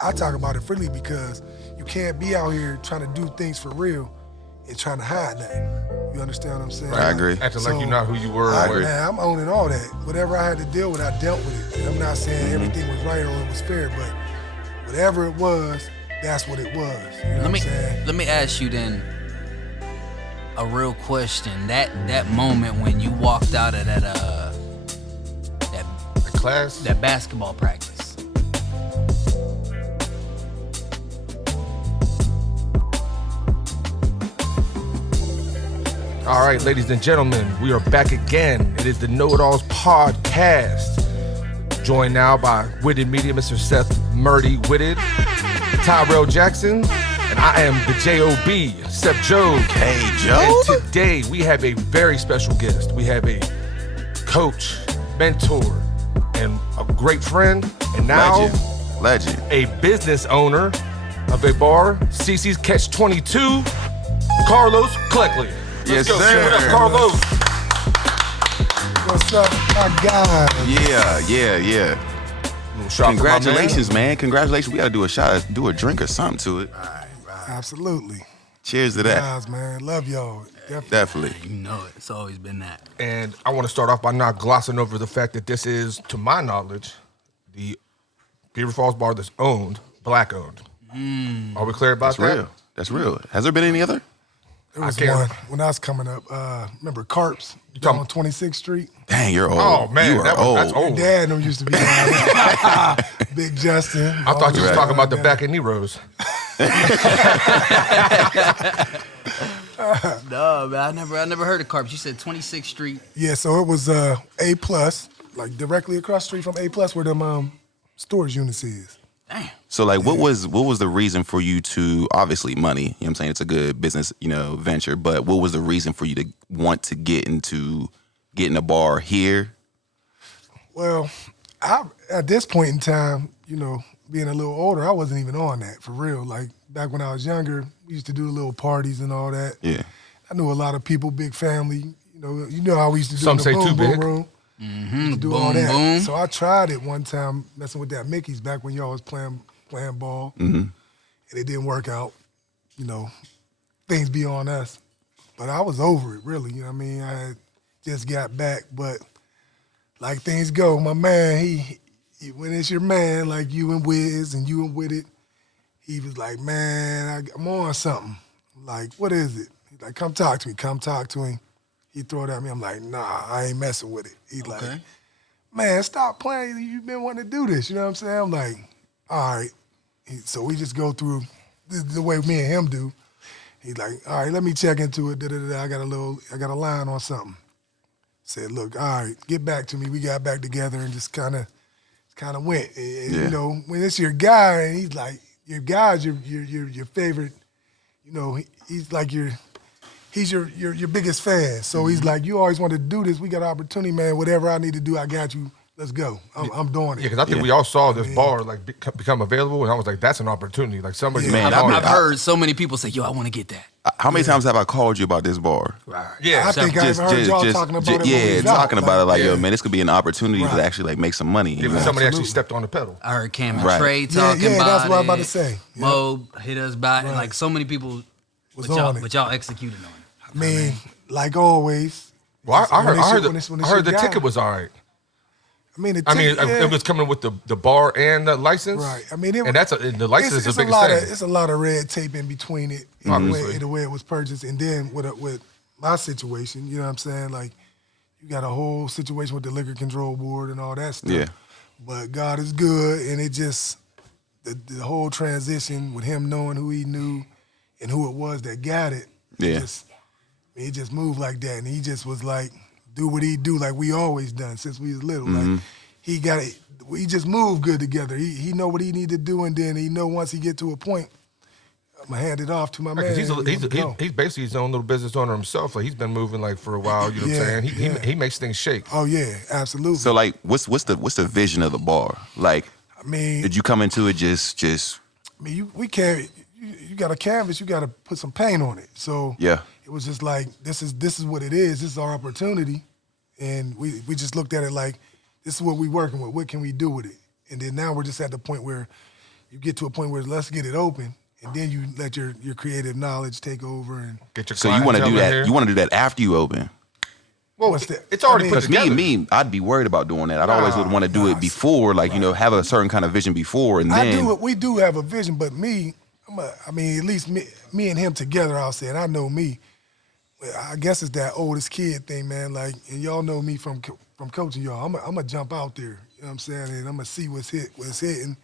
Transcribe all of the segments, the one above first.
I talk about it freely because you can't be out here trying to do things for real and trying to hide that. You understand what I'm saying? I agree. Acting like you're not who you were. Man, I'm owning all that. Whatever I had to deal with, I dealt with it. I'm not saying everything was right or it was fair, but whatever it was, that's what it was. You know what I'm saying? Let me ask you then a real question. That moment when you walked out of that class, that basketball practice. All right, ladies and gentlemen, we are back again. It is the Know It Alls podcast. Joined now by Witted Media, Mr. Seth Murdy Witted, Tyrell Jackson, and I am the J.O.B., Seth Joe. Hey, Joe. And today we have a very special guest. We have a coach, mentor, and a great friend, and now Legend. a business owner of a bar, CC's Catch 22, Carlos Cleckley. Yes, Let's go. sir. What up, Carlos? What's up, my guy? Yeah. Congratulations, man. Congratulations. We got to do a shot, do a drink or something to it. Absolutely. Cheers to that. Guys, man, love y'all. Definitely. You know it. It's always been that. And I want to start off by not glossing over the fact that this is, to my knowledge, the Beaver Falls bar that's owned, black owned. Are we clear about That's that? real. That's real. Has there been any other? There was can't- one when I was coming up. Remember Carps talking- on 26th Street? Dang, you're old. Oh, man, you are that's old. old. Dad and them used to be down there. Big Justin. I thought you was Right. talking about the back of Nero's. No, man, I never heard of Carps. You said 26th Street. Yeah, so it was A+, like directly across the street from A+, where them storage units is. Damn. So, like, what was the reason for you to, obviously money, you know what I'm saying? It's a good business, venture, but what was the reason for you to want to get into getting a bar here? Well, at this point in time, being a little older, I wasn't even on that, for real. Like, back when I was younger, we used to do little parties and all that. Yeah. I knew a lot of people, big family. You know how we used to do Some in the say boom, too boom big. room. To do all Boom, that. boom. So I tried it one time messing with that Mickey's back when y'all was playing ball. And it didn't work out. Things be on us. But I was over it, really. You know what I mean? I had just got back. But like things go, my man, he when it's your man, like you and Wiz and you and With It, he was like, man, I'm on something. I'm like, what is it? He's like, come talk to me. Come talk to him. He throw it at me. I'm like, nah, I ain't messing with it. He's like, man, stop playing. You've been wanting to do this. You know what I'm saying? I'm like, all right. So we just go through the way me and him do. He's like, all right, let me check into it. I got a line on something. Said, look, all right, get back to me. We got back together and just kind of went. And, when it's your guy, and he's like, your guy's your favorite. He's like he's your biggest fan. So he's like, you always wanted to do this. We got an opportunity, man. Whatever I need to do, I got you. Let's go. I'm doing it. Yeah, because I think we all saw this bar become available, and I was like, that's an opportunity. Like somebody, Man, I've heard so many people say, yo, I want to get that. How many times have I called you about this bar? Yeah, I think I even heard y'all talking about it. when we Yeah, was out. talking about it like, Yeah. yo, man, this could be an opportunity Right. to actually like make some money. you know? somebody actually stepped on the pedal. I heard Cam and Right. Trey talking yeah, about that's what I'm it. about to say. Yeah. Mo hit us by Right. like so many people, Was but on it. y'all executed on it. I mean, like always. Well, I when it's heard your the guy. ticket was all right. I mean, It was coming with the bar and the license. Right. I mean, and the license is the it's biggest a lot thing. it's a lot of red tape in between it, Obviously. the way it was purchased, and then with my situation, you know what I'm saying? Like, you got a whole situation with the liquor control board and all that stuff. Yeah. But God is good, and it just the whole transition with him knowing who he knew and who it was that got it. Yeah. It just moved like that, and he just was like, do what he do like we always done since we was little. Like he got it. We just moved good together. He know what he need to do, and then he know once he get to a point, I'm gonna hand it off to my man. He's basically his own little business owner himself. Like he's been moving like for a while. You know what I'm saying? He makes things shake. Oh yeah, absolutely. So like, what's the vision of the bar? Like, I mean, did you come into it just? I mean, we can't. You got a canvas. You got to put some paint on it. So Yeah. it was just like this is what it is. This is our opportunity, and we just looked at it like this is what we working with. What can we do with it? And then now we're just at the point where you get to a point where let's get it open, and then you let your creative knowledge take over. And Get your So you want to do clientele in that? there. You want to do that after you open? Well, What's that? it's already I mean, put Because together. me, I'd be worried about doing that. I'd always would want to do it before, like have a certain kind of vision before, and then we do have a vision, but me, at least me and him together, I'll say, and I know me. I guess it's that oldest kid thing, man. Like, and y'all know me from coaching y'all. I'm gonna jump out there, you know what I'm saying, and I'm gonna see what's hitting,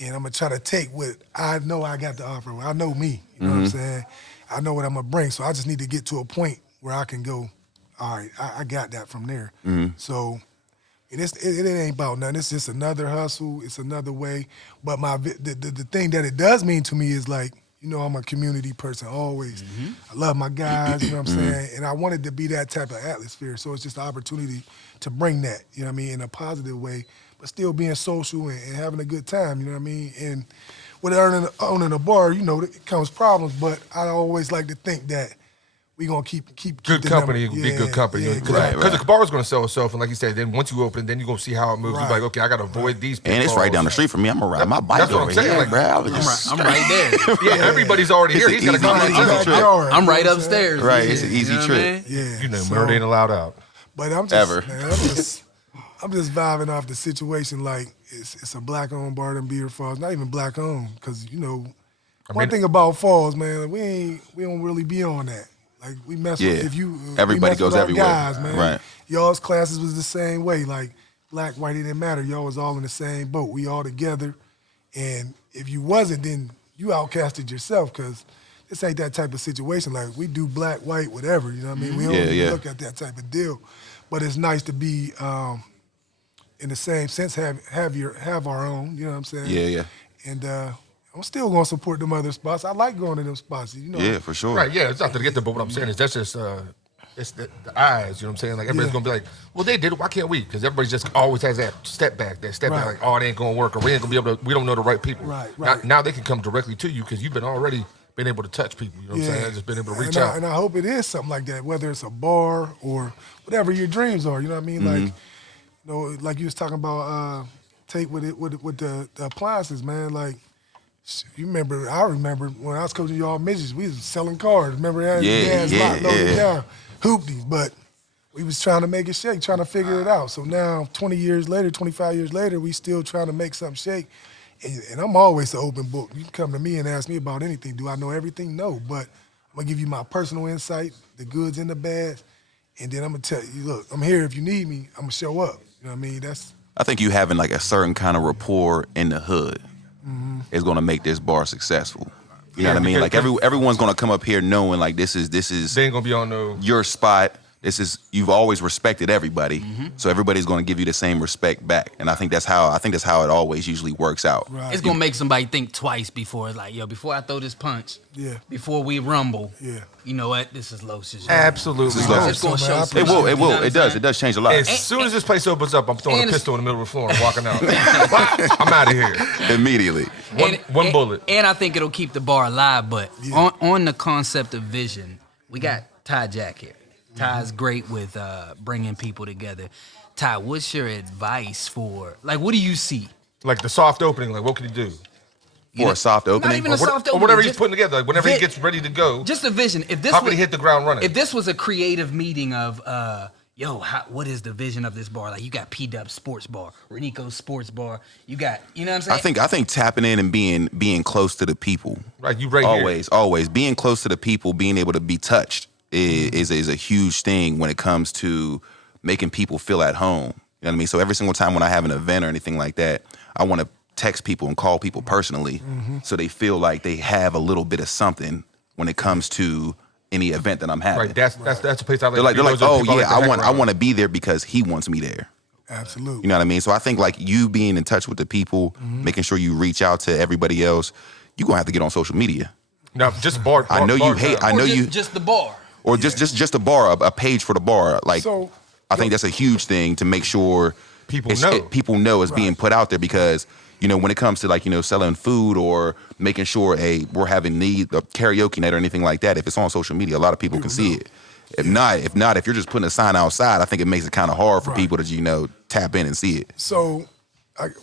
and I'm gonna try to take what I know I got to offer. I know me, you know what I'm saying. I know what I'm gonna bring, so I just need to get to a point where I can go. All right, I got that from there. So, and it ain't about nothing. It's just another hustle. It's another way. But the thing that it does mean to me is like, I'm a community person always. I love my guys, you know what I'm saying? And I wanted to be that type of atmosphere. So it's just an opportunity to bring that, you know what I mean, in a positive way, but still being social and having a good time, you know what I mean? And with owning a bar, it comes problems, but I always like to think that we gonna keep Good the company, number. be good company. Yeah, Because the bar is going to sell itself, and like you said, then once you open, then you're going to see how it moves. Right. You're like, okay, I got to avoid these people. and it's right down the street from me. I'm gonna ride my bike That's what over I'm saying, here, like, bro. I was just- I'm right there. Yeah, everybody's already here. It's He's got to an come easy- in easy and trip. Backyard, I'm you know right what I'm upstairs. Right, it's an easy You know what I trip. mean? Yeah, You know, so- murder ain't allowed out. But I'm just, Ever. man, I'm just vibing off the situation like it's a black-owned bar in Beaver Falls. Not even black-owned, because one thing about Falls, man, we don't really be on that. Like we mess Yeah. with if you Everybody we mess goes with our everywhere. guys, man. Right. Y'all's classes was the same way. Like black, white, it didn't matter. Y'all was all in the same boat. We all together. And if you wasn't, then you outcasted yourself because this ain't that type of situation. Like we do black, white, whatever. You know what I mean? We don't Yeah, even yeah. look at that type of deal. But it's nice to be in the same sense have our own. You know what I'm saying? Yeah, yeah. And I'm still gonna support them other spots. I like going to them spots. Yeah, for sure. Right, yeah, it's not to get there, but what I'm saying is that's just it's the eyes, you know what I'm saying? Like everybody's gonna be like, well, they did it, why can't we? Because everybody just always has that step back, Right. like, oh, it ain't gonna work, or we ain't gonna be able to, we don't know the right people. Right. Now they can come directly to you because you've already been able to touch people, you know what I'm saying? Just been able to reach out. And I hope it is something like that, whether it's a bar or whatever your dreams are. You know what I mean? Like, like you was talking about, take with the appliances, man. Like, I remember when I was coaching y'all midgets, we was selling cars. Remember that? Loaded down, hoopties. But we was trying to make it shake, trying to figure it out. So now, 20 years later, 25 years later, we still trying to make something shake. And I'm always an open book. You can come to me and ask me about anything. Do I know everything? No, but I'm gonna give you my personal insight, the goods and the bads, and then I'm gonna tell you, look, I'm here if you need me. I'm gonna show up. You know what I mean? I think you having like a certain kind of rapport in the hood is going to make this bar successful. You know what I mean? Like everyone's going to come up here knowing like this is They ain't gonna be on no. your spot. You've always respected everybody, so everybody's going to give you the same respect back. And I think that's how it always usually works out. Right. It's gonna make somebody think twice before, like, before I throw this punch, before we rumble, you know what? This is Los'. Absolutely. It's gonna show. It will. It will. It does. It does change a lot. As soon as this place opens up, I'm throwing a and pistol in the middle of the floor and walking out. I'm out of here. Immediately. One bullet. And I think it'll keep the bar alive. But on the concept of vision, we got Ty Jack here. Ty's great with bringing people together. Ty, what's your advice for, like, what do you see? Like the soft opening, like what can he do? For a soft opening. Not even a soft Or opening. whatever he's just putting together. Like whenever he gets ready to go, Just a vision. If this how can was, he hit the ground running? If this was a creative meeting of, what is the vision of this bar? Like, you got P-Dub Sports Bar, Renico's Sports Bar. You got, you know what I'm saying? I think tapping in and being close to the people. Right, you right here. Always being close to the people, being able to be touched is a huge thing when it comes to making people feel at home. You know what I mean? So every single time when I have an event or anything like that, I want to text people and call people personally so they feel like they have a little bit of something when it comes to any event that I'm having. Right, that's a place I like. They're like, Those are oh people yeah, like to hang I around. want to be there because he wants me there. Absolutely. You know what I mean? So I think like you being in touch with the people, making sure you reach out to everybody else, you're gonna have to get on social media. No, just bar. I know you hate. I know you. Just the bar. Or just a bar, a page for the bar. Like, So, I think that's a huge thing to make sure People know. people know it's being put out there because, when it comes to like, selling food or making sure, hey, we're having a karaoke night or anything like that, if it's on social media, a lot of people can see it. If not, if you're just putting a sign outside, I think it makes it kind of hard for people to, tap in and see it. So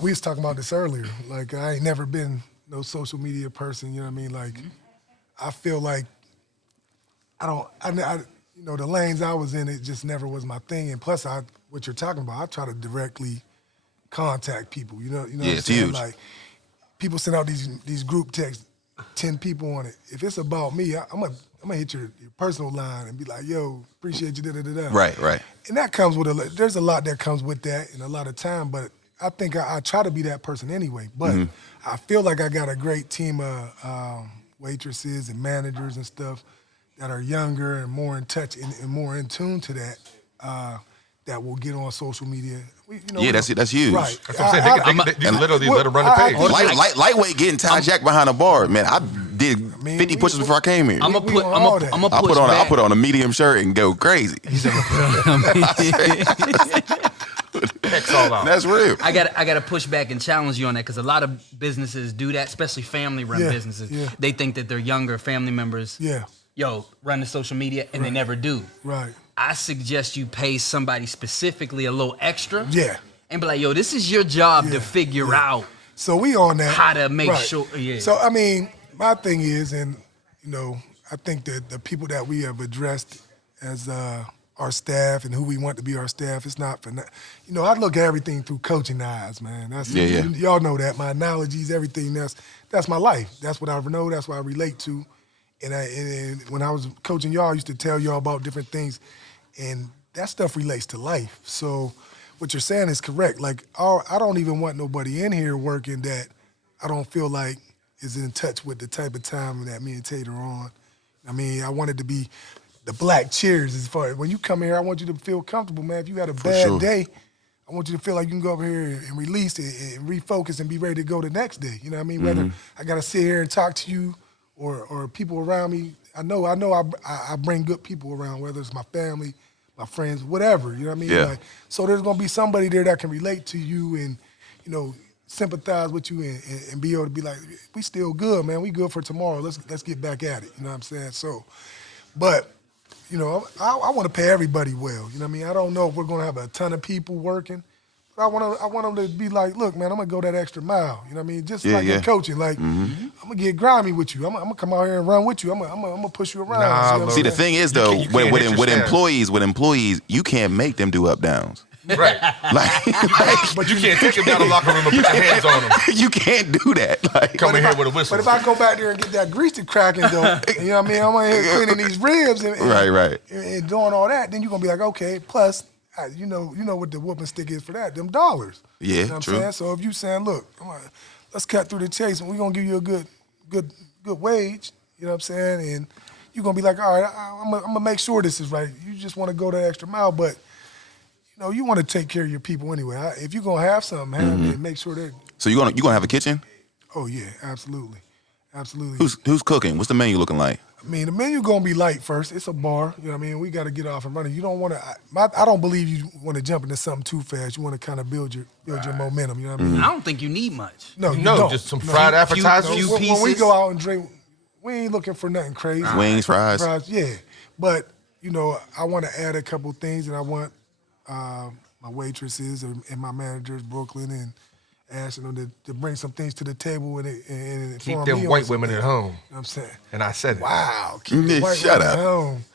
we was talking about this earlier. Like, I ain't never been no social media person. You know what I mean? Like, I feel like you know, the lanes I was in, it just never was my thing. And plus, what you're talking about, I try to directly contact people. You know what I'm it's saying? huge. Like, people send out these group texts, 10 people on it. If it's about me, I'm gonna hit your personal line and be like, yo, appreciate you, da-da-da-da. Right. And that comes with there's a lot that comes with that and a lot of time, but I think I try to be that person anyway. But I feel like I got a great team of waitresses and managers and stuff that are younger and more in touch and more in tune to that, that will get on social media. That's huge. Right. That's what I'm saying. You can literally let them run the page. Lightweight getting Ty Jack behind the bar, man. I did 50 push-ups before I came here. I'm gonna push I'll put on a medium shirt and go crazy. X all out. That's real. I gotta push back and challenge you on that because a lot of businesses do that, especially family-run businesses. Yeah. They think that their younger family members, run the social media, and they never do. Right. I suggest you pay somebody specifically a little extra. Yeah. And be like, yo, this is your job to figure out. So we on that. How to make sure. Yeah. So, I mean, my thing is, and, you know, I think that the people that we have addressed as our staff and who we want to be our staff, it's not for that. You know, I look at everything through coaching eyes, man. That's y'all know that. My analogies, everything, that's my life. That's what I know. That's what I relate to. And when I was coaching y'all, I used to tell y'all about different things, and that stuff relates to life. So what you're saying is correct. Like, I don't even want nobody in here working that I don't feel like is in touch with the type of time that me and Tate are on. I mean, I want it to be the black cheers as far as when you come here, I want you to feel comfortable, man. If you had a bad day, I want you to feel like you can go over here and release it and refocus and be ready to go the next day. You know what I mean? Whether I got to sit here and talk to you or people around me, I know I bring good people around, whether it's my family, my friends, whatever, you know what I mean? Yeah. Like, so there's gonna be somebody there that can relate to you and, you know, sympathize with you and be able to be like, we still good, man. We good for tomorrow. Let's get back at it. You know what I'm saying? So, but, you know, I want to pay everybody well. You know what I mean? I don't know if we're gonna have a ton of people working. I want them to be like, look, man, I'm gonna go that extra mile. You know what I mean? Just like in coaching, like I'm gonna get grimy with you. I'm gonna come out here and run with you. I'm gonna push you around. Nah, See, the thing is though, you can't with employees, you can't make them do up downs. Right. But you can't take them down the locker room and put your hands on them. You can't do that. Like, Come in here with a whistle. But if I go back there and get that grease to cracking, though, you know what I mean? I'm out here cleaning these ribs and doing all that. Then you're gonna be like, okay. Plus, you know what the whooping stick is for that? Them dollars. Yeah, you know what I'm true. saying? So if you saying, look, let's cut through the chase and we're gonna give you a good wage. You know what I'm saying? And you're gonna be like, all right, I'm gonna make sure this is right. You just want to go that extra mile, but you know, you want to take care of your people anyway. If you're gonna have something, have it and make sure that. So you gonna have a kitchen? Oh yeah, absolutely. Who's cooking? What's the menu looking like? I mean, the menu gonna be light first. It's a bar, you know what I mean? We got to get off and running. You don't want to. I don't believe you want to jump into something too fast. You want to kind of build your momentum. You know what I mean? I don't think you need much. No, you don't. Just some fried appetizers. few When we pieces. go out and drink, we ain't looking for nothing crazy. Wings, fries. Yeah. But you know, I want to add a couple things, and I want my waitresses and my managers, Brooklyn and asking them to bring some things to the table and Keep inform them me on white some women things. at home. You know what I'm saying? And I said it. Wow, keep the white Shut women up. at home.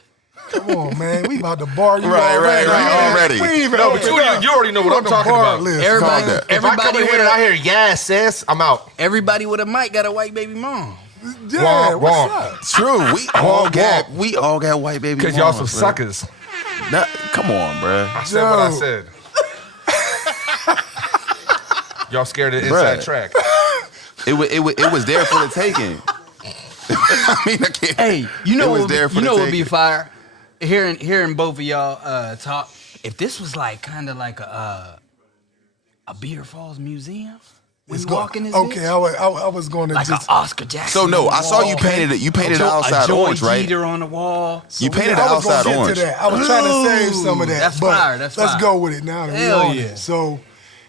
Come on, man. We about to bar you Right, already. already. We ain't even No, but opened up. you already know what I'm on the talking bar about. list. Everybody, that. If I everybody come in with here and I a, hear, yes, sis, I'm out. everybody with a mic got a white baby mom. Yeah, Wrong, what's wrong. up? True. We all got white baby. Because y'all some mamas, bro. suckers. Come on, bro. I said what I Yo. said. Y'all scared of the inside Bruh. track. It was there for the taking. I mean, I can't. Hey, you know It was what? there for You the know what would be taking. fire? Hearing both of y'all talk. If this was like kind of like a Beaver Falls museum, when you walk in this Okay, bitch, I was going to like just. an Oscar Jackson. So no, on the I saw you wall. painted it. You painted it A outside Joy orange, right? Jeter on the wall. You painted it I was gonna outside get orange. To that. I was trying to save some of that. That's but fire, that's let's fire. go with it now that Hell we on yeah. it. So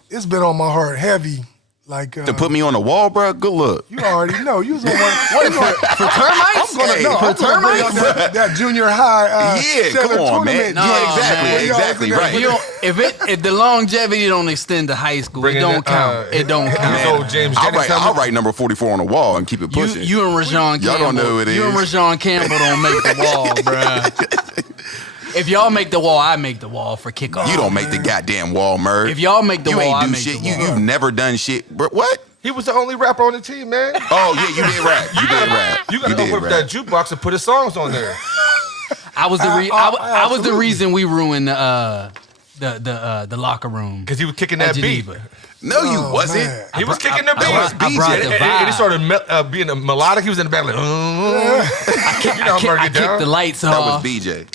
it's been on my heart heavy, Like To put me on the wall, bro. Good look. you already know. You was on one. For termites? I'm gonna bring out that junior high. Yeah, come Sailor on, man. tournament No, joint. exactly, Where y'all exactly, was in right. there. If the longevity don't extend to high school, Bringing it don't count. It don't count. So James I'll Jennings. I'll write number 44 on the wall and keep it You, pushing. you and Rashawn Y'all Campbell. don't know who it You and is. Rashawn Campbell don't make the wall, bruh. If y'all make the wall, I make the wall for kickoff. You don't make the goddamn wall, Murr. If y'all make the you wall, ain't I do make shit. the wall. You've never done shit. Bro, what? He was the only rapper on the team, man. Oh yeah, you did rap. You did rap. You gotta did open up that jukebox and put his songs on there. I was I was the absolutely. reason we ruined the locker room Because he was kicking at that beat. Geneva. No, you Oh, wasn't. man. He was kicking the beat. I brought the And he vibe. started being a melodic. He was in the back like, you know how Murr I get kicked down? the lights That off. was BJ.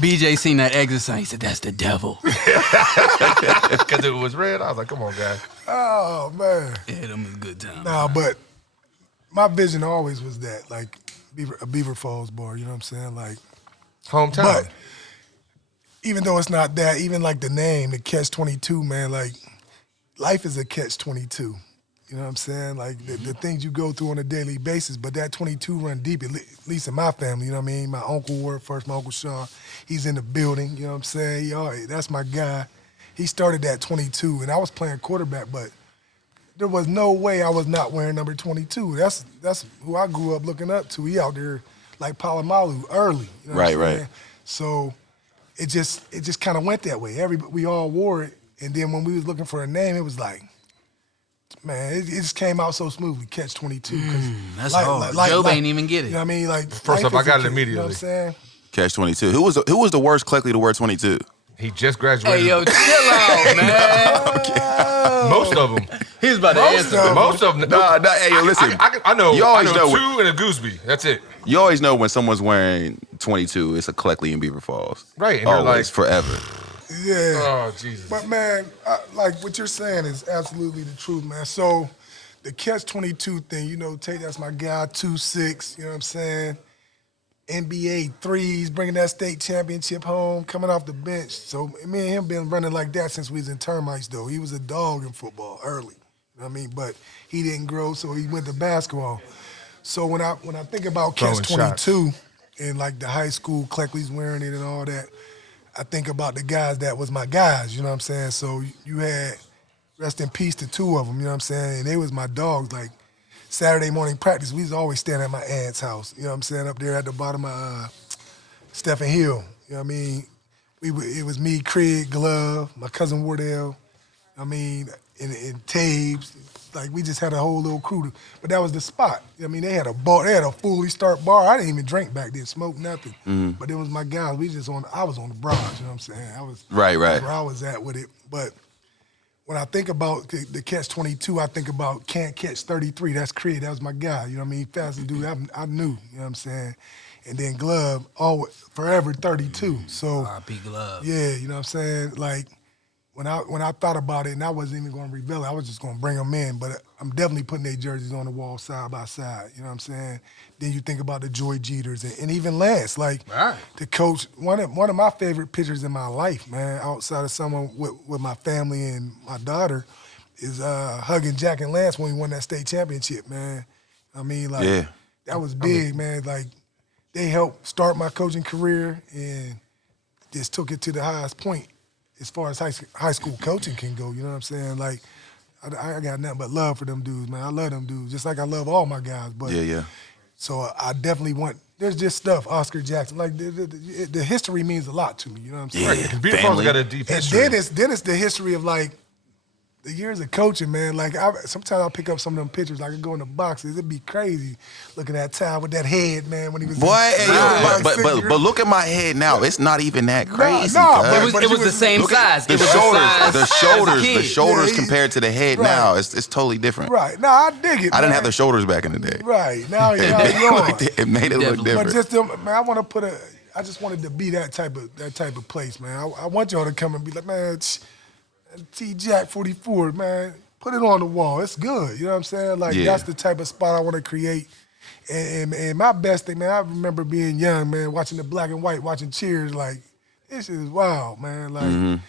BJ seen that exit sign. He said, "That's the devil." Because it was red. I was like, come on, guys. Oh man. Yeah, them was good times. Nah, but my vision always was that, like a Beaver Falls bar. You know what I'm saying? Like, Hometown. but even though it's not that, even like the name, the Catch 22, man. Like, life is a Catch 22. You know what I'm saying? Like the things you go through on a daily basis, but that 22 run deep, at least in my family, you know what I mean? My uncle worked first, my Uncle Sean, he's in the building, you know what I'm saying? That's my guy. He started that 22, and I was playing quarterback, but there was no way I was not wearing number 22. That's who I grew up looking up to. He out there like Palomalu early. You know what I'm Right. saying? So it just kind of went that way. We all wore it, and then when we was looking for a name, it was like, man, it just came out so smoothly. Catch 22. That's hard. Job ain't even get it. You know what I mean? Like First life off, I is a got it kid, immediately. You know what I'm saying? Catch 22. Who was the worst Cleckly to wear 22? He just graduated. Hey, yo, chill out, man. Most of them. He's about to answer. Most of them. Nah, hey, yo, listen. I know. You always I know know two and a Gooseby. That's it. You always know when someone's wearing 22, it's a Cleckly in Beaver Falls. Right, and you're Always, like- forever. Yeah. Oh, Jesus. But man, like what you're saying is absolutely the truth, man. So the Catch 22 thing, you know, that's my guy, 2'6", you know what I'm saying? NBA threes, bringing that state championship home, coming off the bench. So me and him been running like that since we was in termites, though. He was a dog in football early, you know what I mean? But he didn't grow, so he went to basketball. So when I think about Throwing Catch 22 and like the high school, Cleckley's wearing it and all that, I think about the guys that was my guys, you know what I'm saying? So you had, rest in peace to two of them, you know what I'm saying? And they was my dogs. Like Saturday morning practice, we was always staying at my aunt's house, you know what I'm saying? Up there at the bottom of Stephen Hill, you know what I mean? It was me, Craig, Glove, my cousin Wardell, I mean, and Tabes. Like we just had a whole little crew. But that was the spot. I mean, they had a bar, they had a fully start bar. I didn't even drink back then, smoke nothing. But it was my guys. I was on the bronze, you know what I'm saying? I was Right. where I was at with it. But when I think about the Catch 22, I think about Can't Catch 33. That's Craig. That was my guy. You know what I mean? Fastest dude I knew. You know what I'm saying? And then Glove, always forever 32. So R.I.P. Glove. yeah, you know what I'm saying? Like when I thought about it, and I wasn't even going to reveal it, I was just going to bring them in. But I'm definitely putting their jerseys on the wall side by side. You know what I'm saying? Then you think about the Joy Jeters and even Lance, like Right. the coach. One of my favorite pictures in my life, man, outside of someone with my family and my daughter, is hugging Jack and Lance when we won that state championship, man. I mean, like Yeah. that was big, man. Like they helped start my coaching career and just took it to the highest point as far as high school coaching can go. You know what I'm saying? Like I got nothing but love for them dudes, man. I love them dudes, just like I love all my guys. But Yeah. so I definitely want. There's just stuff, Oscar Jackson. Like the history means a lot to me. You know what I'm saying? Yeah. Because Beaver Falls Family. got a deep And history. then it's the history of like the years of coaching, man. Like sometimes I'll pick up some of them pictures. Like I go in the boxes. It'd be crazy looking at Ty with that head, man, when he was Boy, hey, Right. but look at my head now. It's not even that crazy. nah, cuz. but It was you the same Look at size. the It was shoulders, size the as a shoulders, kid. the shoulders Yeah, compared to the head right. now. It's totally different. Right. Nah, I dig it. I didn't man. have the shoulders back in the day. Right. Now you're on. It made it look Definitely. But different. just man, I just wanted to be that type of place, man. I want y'all to come and be like, man, T Jack 44, man, put it on the wall. It's good. You know what I'm saying? Like Yeah. that's the type of spot I want to create. And my best thing, man, I remember being young, man, watching the black and white, watching Cheers, like, this is wild, man. Like,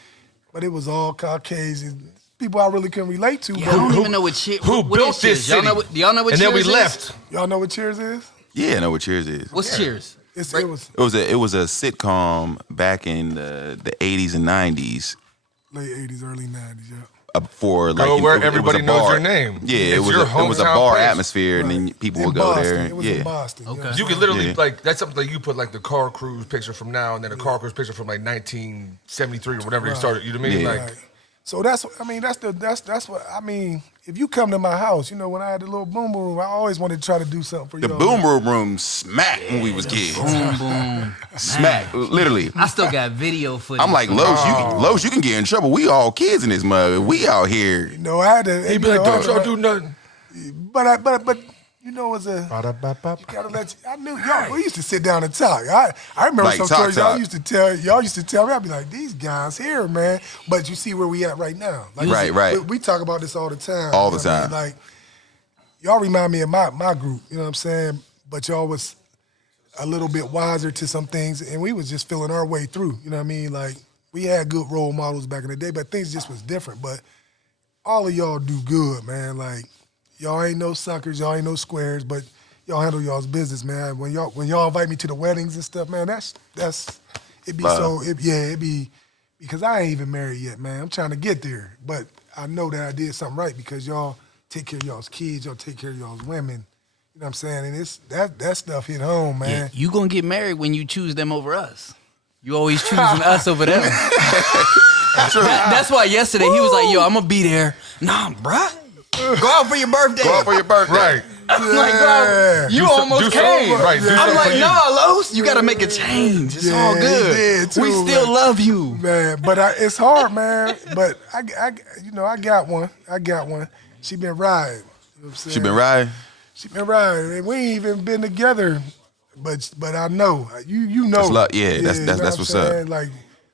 but it was all Caucasian, people I really can relate to. Yeah, I don't even know what cheers. Who what built is this Cheers? Y'all city? know what? Y'all know what And Cheers then we is? left. Y'all know what Cheers is? Yeah, I know what Cheers is. What's Cheers? It was It was a sitcom back in the 80s and 90s. late 80s, early 90s, yeah. For like Go where it was everybody a knows bar. your name. Yeah, It's it was your it was a hometown bar place. atmosphere, and then people In would go Boston. there. It was Yeah, in Boston. Okay. You know You could literally Yeah. like that's something like you put like the car cruise picture from now and then a car cruise picture from like 1973 or whatever you started. You know what I mean? Yeah. Like Right. So that's what I mean. If you come to my house, you know, when I had the little boom boom room, I always wanted to try to do something for the y'all. boom room smacked when we was kids. Boom, boom. Smack, literally. I still got video footage. I'm like, Los, you can get in trouble. We all kids in this mug. We out here. You know, I had to. he'd be like, "Don't y'all do nothing." But you know, as a you gotta let. I knew y'all. We used to sit down and talk. I remember Like, some talk, stories talk. y'all used to tell. Y'all used to tell me. I'd be like, these guys here, man. But you see where we at right now. Like, Right. We talk about this all the time. All you the know what I time. mean? Like, y'all remind me of my group. You know what I'm saying? But y'all was a little bit wiser to some things, and we was just feeling our way through. You know what I mean? Like, we had good role models back in the day, but things just was different. But all of y'all do good, man. Like, y'all ain't no suckers, y'all ain't no squares, but y'all handle y'all's business, man. When y'all invite me to the weddings and stuff, man, that's it be Love. it be because I ain't even married yet, man. I'm trying to get there, but I know that I did something right because y'all take care of y'all's kids, y'all take care of y'all's women. You know what I'm saying? And it's that stuff hit home, man. Yeah, you gonna get married when you choose them over us. You always choosing us over them. That's why yesterday he was like, "Yo, I'm gonna be there." Nah, bruh. Go out for your birthday. Go out for your birthday. Right. I'm like, bro, you almost came. Right. Do I'm something like, for you. nah, Los, you gotta make a change. It's Yeah, all he good. did too, we still man. love you. Man, but it's hard, man. But I got one. She been riding. You know what I'm saying? She been riding. She been riding, and we ain't even been together. But I know you know. That's love. Yeah, that's you know that's what what's I'm up. saying? Like,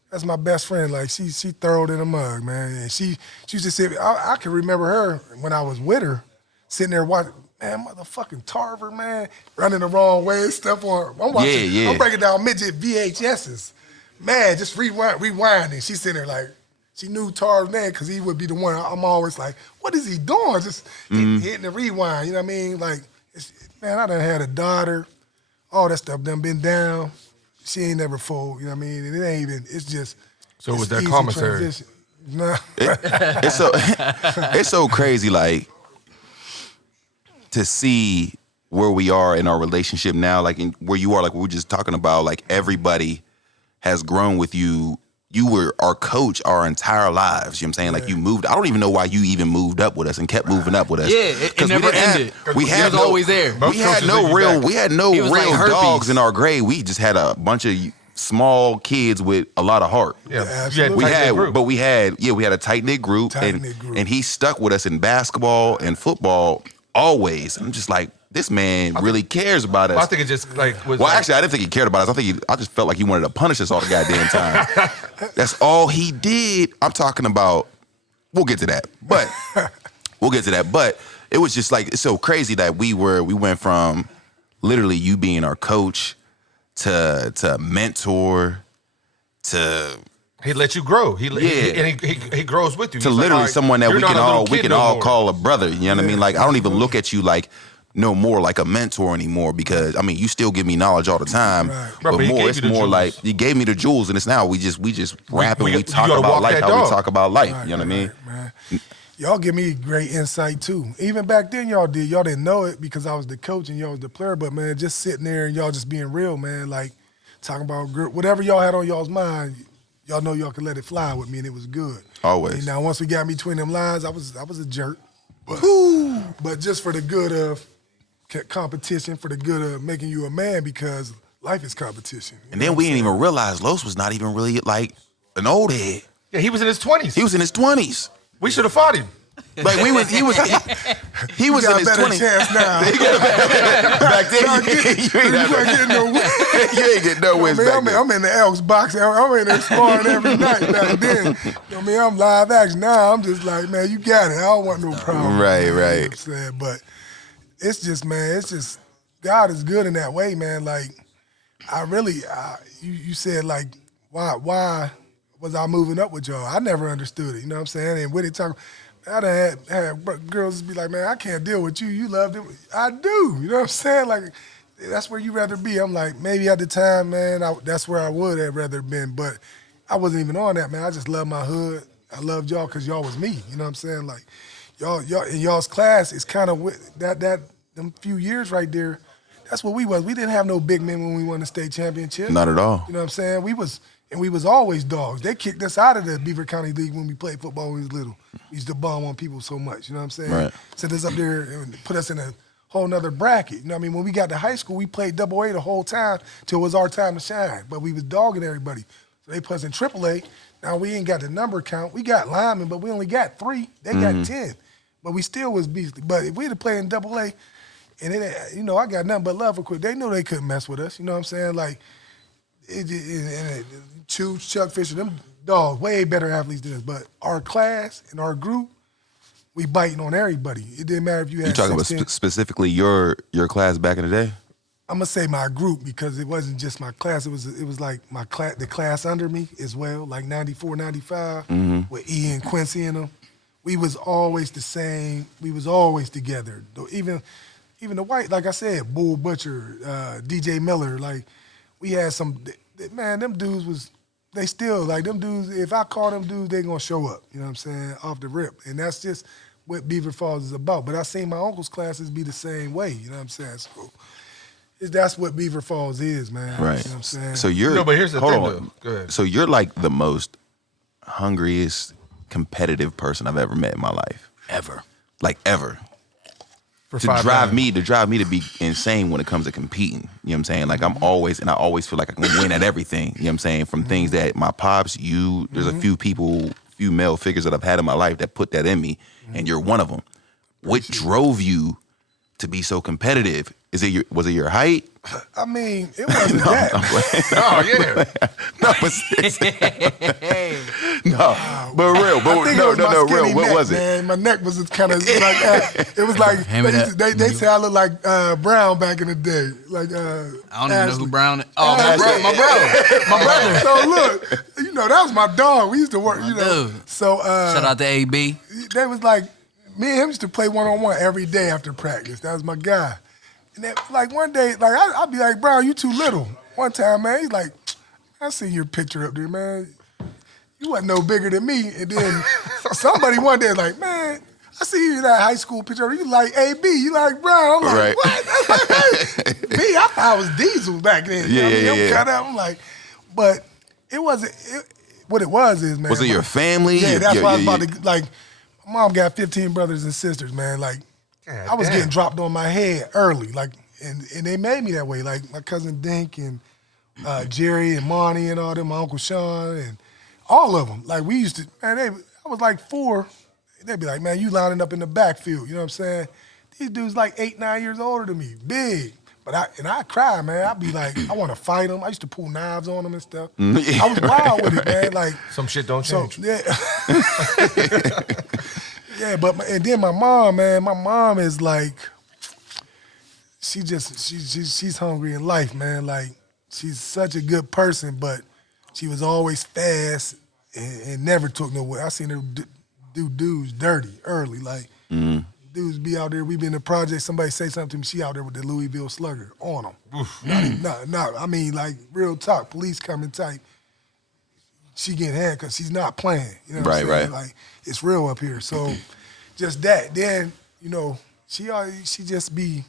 that's my best friend. Like, she throw it in a mug, man. And she used to say, I can remember her when I was with her, sitting there watching. Man, motherfucking Tarver, man, running the wrong way and stuff on. I'm watching. Yeah. I'm breaking down midget VHSs. Man, just rewinding. She's sitting there like, she knew Tarver's name because he would be the one. I'm always like, what is he doing? Just hitting the rewind. You know what I mean? Like, man, I done had a daughter. All that stuff done been down. She ain't never fold. You know what I mean? And it ain't even. It's just. So it was it's that easy commissary. transition. Nah. It's so crazy, like, to see where we are in our relationship now, like where you are, like we were just talking about, like everybody has grown with you. You were our coach our entire lives. You know what I'm saying? Like, you moved. I don't even know why you even moved up with us and kept moving up with us. Yeah, it 'Cause we never didn't have- ended. We He had was no, always there. We had coaches no leave you real. back. We had no He was like real herpes. dogs in our grade. We just had a bunch of small kids with a lot of heart. Yeah, absolutely. We tight-knit had, group. but we had a tight knit group, Tight-knit group. and he stuck with us in basketball and football always. I'm just like, this man really cares about us. I think it just like was. Well, like, actually, I didn't think he cared about us. I just felt like he wanted to punish us all the goddamn time. That's all he did. I'm talking about. We'll get to that, but But it was just like, it's so crazy that we went from literally you being our coach to mentor to he let you grow. He Yeah. he grows with you. to He's like, literally all right, someone that you're we not can a little all kid no more. call a brother. You know what I mean? Like, I don't even look at you like no more like a mentor anymore, because I mean, you still give me knowledge all the time, Right. but Right, but he more gave it's you the more jewels. like you gave me the jewels, and it's now we just rap and you we talk gotta about walk life that how we dog. talk about life. Right, You know what I mean? right, man. Y'all give me great insight too. Even back then, y'all did. Y'all didn't know it because I was the coach and y'all was the player. But man, just sitting there and y'all just being real, man. Like, talking about whatever y'all had on y'all's mind, y'all know y'all could let it fly with me, and it was good. Always. And now once we got me between them lines, I was a jerk. But just for the good of competition, for the good of making you a man, because life is competition. You And know then what we I'm didn't saying? even realize Los was not even really like an old head. Yeah, he was in his 20s. He was in his 20s. We should have fought him. Like he was You in got a his better 20s. chance now. Back then, Nah, you ain't have ain't getting no win. you ain't get no wins back then. I'm in the Elks box. I'm in there sparring every night back then. I'm live action. Now I'm just like, man, you got it. I don't want no problem. Right, man, You know right. what I'm saying? But it's just, man, God is good in that way, man. Like, you said, like, why was I moving up with y'all? I never understood it. You know what I'm saying? And with it talking, I done had girls be like, man, I can't deal with you. You love it. I do. You know what I'm saying? Like, that's where you rather be. I'm like, maybe at the time, man, that's where I would have rather been. But I wasn't even on that, man. I just love my hood. I loved y'all because y'all was me. You know what I'm saying? Like, y'all in y'all's class is kind of that them few years right there. That's what we was. We didn't have no big men when we won the state championship. Not at all. You know what I'm saying? We was always dogs. They kicked us out of the Beaver County League when we played football when we was little. We used to bomb on people so much. You know what I'm saying? Right. Set us up there and put us in a whole nother bracket. You know what I mean? When we got to high school, we played AA the whole time till it was our time to shine. But we was dogging everybody. So they put us in AAA. Now we ain't got the number count. We got linemen, but we only got 3. They got 10. But we still was beastly. But if we'd have played in AA, and it, you know, I got nothing but love for Quick. They knew they couldn't mess with us. You know what I'm saying? Like, Chuck Fisher, them dogs, way better athletes than us. But our class and our group, we biting on everybody. It didn't matter if you had. You talking 16. about specifically your class back in the day? I'm gonna say my group because it wasn't just my class. It was like my class, the class under me as well, like 94, 95, with Ian Quincy and them. We was always the same. We was always together. Even the white, like I said, Bull Butcher, DJ Miller, like we had some. Man, them dudes was. They still, like, them dudes, if I call them dudes, they gonna show up, you know what I'm saying, off the rip. And that's just what Beaver Falls is about. But I seen my uncle's classes be the same way, you know what I'm saying? So that's what Beaver Falls is, man. Right. You know what I'm saying? So you're, No, but here's the hold thing, on. though. Go ahead. So you're like the most hungriest, competitive person I've ever met in my life. Ever. Like ever. For To 5'9". drive me to be insane when it comes to competing. You know what I'm saying? Like I always feel like I can win at everything. You know what I'm saying? From things that my pops, there's a few male figures that I've had in my life that put that in me, and you're one of them. What drove you to be so competitive? Was it your height? I mean, it wasn't that. Oh, yeah. No, but real. I think it was my Real. skinny What neck, was it? man. My neck was kind of like that. It was like, they say I look like Brown back in the day. Like I don't even know Ashley. who Brown is. Oh, my brother. So look, you know, that was my dog. We used to work, you know. dude. So Shout out to AB. they was like, me and him used to play one-on-one every day after practice. That was my guy. And then, like one day, like I'd be like, Brown, you too little. One time, man, he's like, I see your picture up there, man. You wasn't no bigger than me. And then somebody one day like, man, I see you in that high school picture. You like AB, you like Brown. I'm like, Right. what? Me, I thought I was Diesel back then. You know what I mean? I'm cut out. I'm like, but it wasn't, what it was is, man. Was it your family? Yeah, that's Your- why I was your- about to, like, my mom got 15 brothers and sisters, man. Like, God I was damn. getting dropped on my head early, like, and they made me that way. Like my cousin Dink and Jerry and Monty and all them, my Uncle Sean and all of them. Like we used to, man. I was like 4. They'd be like, man, you lining up in the backfield. You know what I'm saying? These dudes like 8, 9 years older than me, big. But I cry, man. I'd be like, I want to fight them. I used to pull knives on them and stuff. I was wild with it, man. Like Some shit don't so, change. yeah. Yeah, and then my mom, man, my mom is like, she's hungry in life, man. Like, she's such a good person, but she was always fast and never took nowhere. I seen her do dudes dirty early. Like, dudes be out there, we be in the project, somebody say something to me, she out there with the Louisville Slugger on them. Not, I mean, like, real talk, police coming tight. She get handcuffed. She's not playing. You know what I'm saying? Right. Like, it's real up here. So, just that. Then, you know, she just be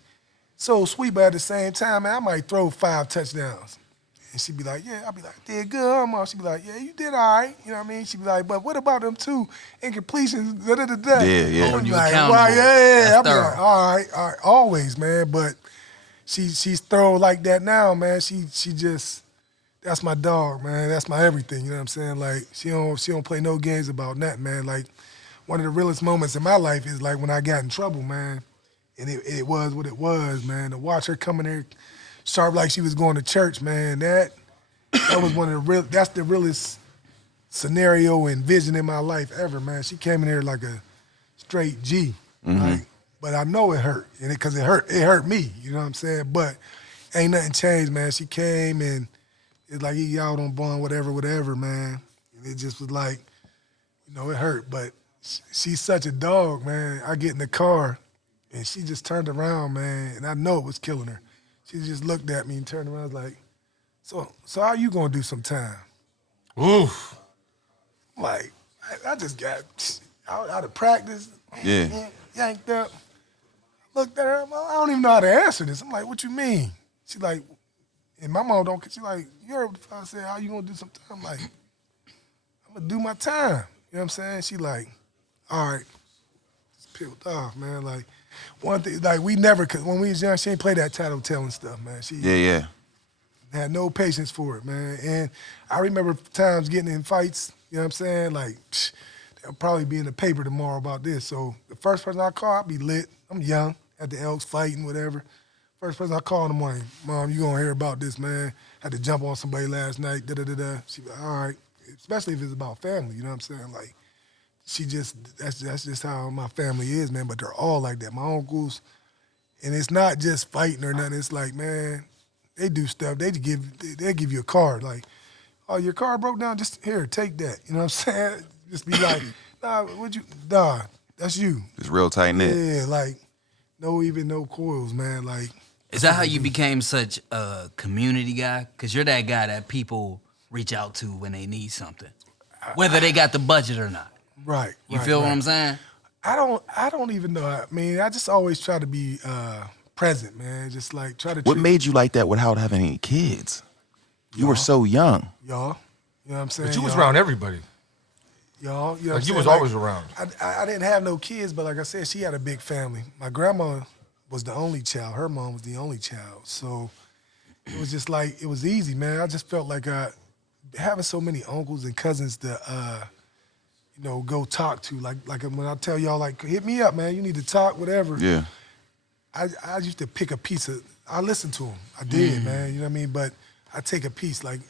so sweet, but at the same time, man, I might throw 5 touchdowns. And she'd be like, yeah. I'd be like, did good, Mom. She'd be like, yeah, you did all right. You know what I mean? She'd be like, but what about them 2 incompletions? Da-da-da-da. Yeah. Holding you Like, accountable. well, yeah. That's I'd be thorough. like, all right, always, man. But she's thorough like that now, man. She just, that's my dog, man. That's my everything. You know what I'm saying? Like, she don't play no games about that, man. Like, one of the realest moments in my life is like when I got in trouble, man. And it was what it was, man. To watch her come in there sharp like she was going to church, man. That was one of that's the realest scenario and vision in my life ever, man. She came in here like a straight G. Like, but I know it hurt. And because it hurt me, you know what I'm saying? But ain't nothing changed, man. She came and it's like he out on bond, whatever, man. And And it just was like, you know, it hurt. But she's such a dog, man. I get in the car, and she just turned around, man, and I know it was killing her. She just looked at me and turned around like, so how you gonna do some time? Oof. Like, I just got out of practice, yanked up. Looked at her, I don't even know how to answer this. I'm like, what you mean? She like, and my mom don't, she like, you heard what the father said, how you gonna do some time? I'm like, I'm gonna do my time. You know what I'm saying? She like, all right, it's peeled off, man. Like, one thing, like we never, cause when we was young, she ain't play that tattletale stuff, man. She had no patience for it, man. And I remember times getting in fights, you know what I'm saying? Like, they'll probably be in the paper tomorrow about this. So the first person I call, I'll be lit. I'm young, at the Elks fighting, whatever. First person I call in the morning, Mom, you gonna hear about this, man. Had to jump on somebody last night, da-da-da-da. She be like, all right. Especially if it's about family, you know what I'm saying? Like, that's just how my family is, man. But they're all like that. My uncles, and it's not just fighting or nothing. It's like, man, they do stuff. They give you a card. Like, oh, your car broke down? Just here, take that. You know what I'm saying? Just be like, nah, that's you. It's real tight knit. Yeah, like, no coils, man. Like, is that how you became such a community guy? Because you're that guy that people reach out to when they need something, whether they got the budget or not. Right. You feel what I'm saying? I don't even know. I mean, I just always try to be present, man. Just like try to. What made you like that without having any kids? You were so young. Y'all, you know what I'm saying? But you was around everybody. Y'all, you know like you was always around. I didn't have no kids, but like I said, she had a big family. My grandma was the only child. Her mom was the only child. So it was just like, it was easy, man. I just felt like having so many uncles and cousins to, go talk to. Like when I tell y'all, like, hit me up, man. You need to talk, whatever. Yeah. I used to pick a piece of, I listened to them. I did, man. You know what I mean? But I take a piece. Like,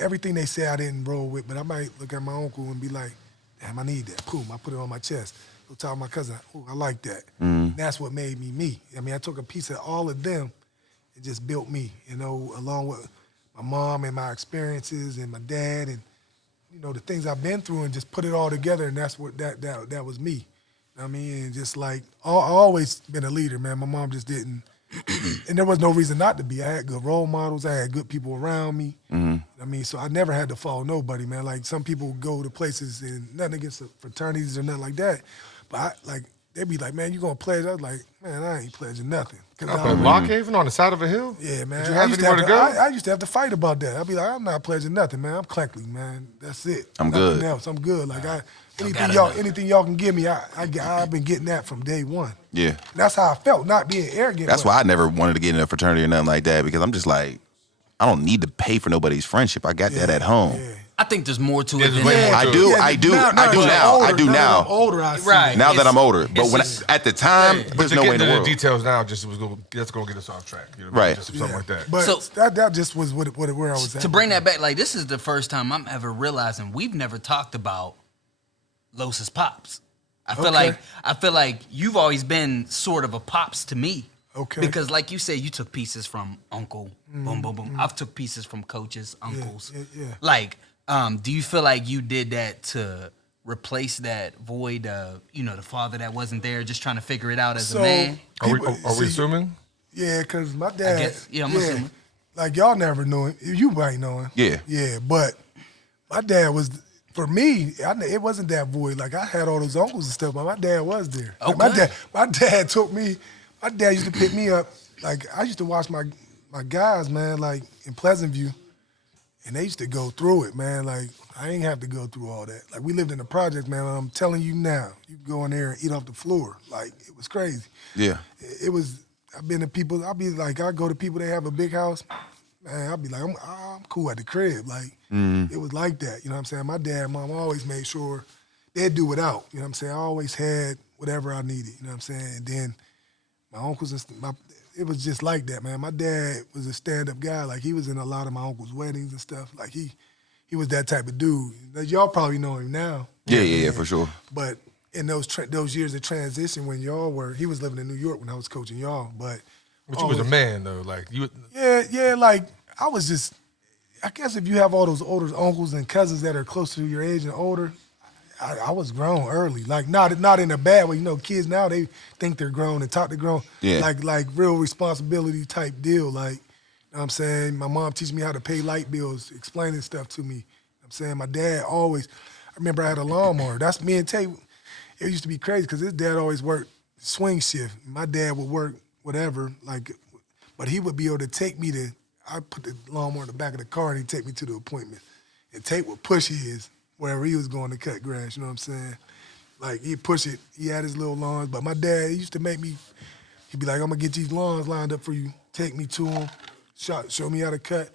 everything they say I didn't roll with, but I might look at my uncle and be like, damn, I need that. Cool. I put it on my chest. Go talk to my cousin. Oh, I like that. That's what made me me. I mean, I took a piece of all of them and just built me, along with my mom and my experiences and my dad and, the things I've been through and just put it all together, and that's what that was me. You know what I mean? And just like, I always been a leader, man. My mom just didn't, and there was no reason not to be. I had good role models. I had good people around me. I mean, so I never had to follow nobody, man. Like, some people go to places, and nothing against the fraternities or nothing like that, but they'd be like, man, you gonna pledge? I was like, man, I ain't pledging nothing. Lockhaven on the side of a hill? Yeah, man. Did you have anywhere to go? I used to have to fight about that. I'd be like, I'm not pledging nothing, man. I'm Cleckly, man. That's it. I'm Nothing good. else. I'm good. Like, anything y'all can give me, I've been getting that from day one. Yeah. And that's how I felt, not being arrogant. That's why I never wanted to get in a fraternity or nothing like that, because I'm just like, I don't need to pay for nobody's friendship. I got that at home. Yeah. I think there's more to it than way that. more to it. I do now. I'm older, I see. Right. Now that I'm older, but it's at the time, But there's to no get way in the into the world. details now, that's going to get us off track. You know what I mean? Right. Just something like that. But So- that just was where I was at. To bring that back, like, this is the first time I'm ever realizing we've never talked about Los's pops. I feel like you've always been sort of a pops to me. Okay. Because like you said, you took pieces from uncle, boom, boom, boom. I've took pieces from coaches, uncles. yeah. Like, do you feel like you did that to replace that void of, the father that wasn't there, just trying to figure it out as a man? Are we assuming? Yeah, because my dad. guess, I'm assuming. Like, y'all never knew him. You might know him. Yeah. Yeah, but my dad was, for me, it wasn't that void. Like, I had all those uncles and stuff, but my dad was there. Like, Okay. my dad took me, my dad used to pick me up. Like, I used to watch my guys, man, like, in Pleasant View, and they used to go through it, man. Like, I ain't have to go through all that. Like, we lived in the project, man. I'm telling you now, you go in there and eat off the floor. Like, it was crazy. Yeah. It was, I've been to people, I go to people that have a big house, man, I'll be like, I'm cool at the crib. Like, it was like that, you know what I'm saying? My dad and mom always made sure they'd do without, you know what I'm saying? I always had whatever I needed, you know what I'm saying? And then my uncles, it was just like that, man. My dad was a stand-up guy. Like, he was in a lot of my uncles' weddings and stuff. Like, he was that type of dude. Like, y'all probably know him now. Yeah, for sure. But in those years of transition when he was living in New York when I was coaching y'all. But you was a man, though. Like, you. Yeah, like, I I guess if you have all those older uncles and cousins that are closer to your age and older, I was grown early. Like not in a bad way. You know, kids now they think they're grown and talk to grown. Yeah. Like real responsibility type deal. Like, you know what I'm saying? My mom teaching me how to pay light bills, explaining stuff to me. You know what I'm saying? My dad always, I remember I had a lawnmower. That's me and Tate. It used to be crazy because his dad always worked swing shift. My dad would work whatever, like, but he would be able to take me to, I put the lawnmower in the back of the car and he'd take me to the appointment. And Tate would push his wherever he was going to cut grass, you know what I'm saying? Like, he'd push it. He had his little lawns, but my dad, he used to make me, he'd be like, I'm going to get these lawns lined up for you. Take me to them, show me how to cut.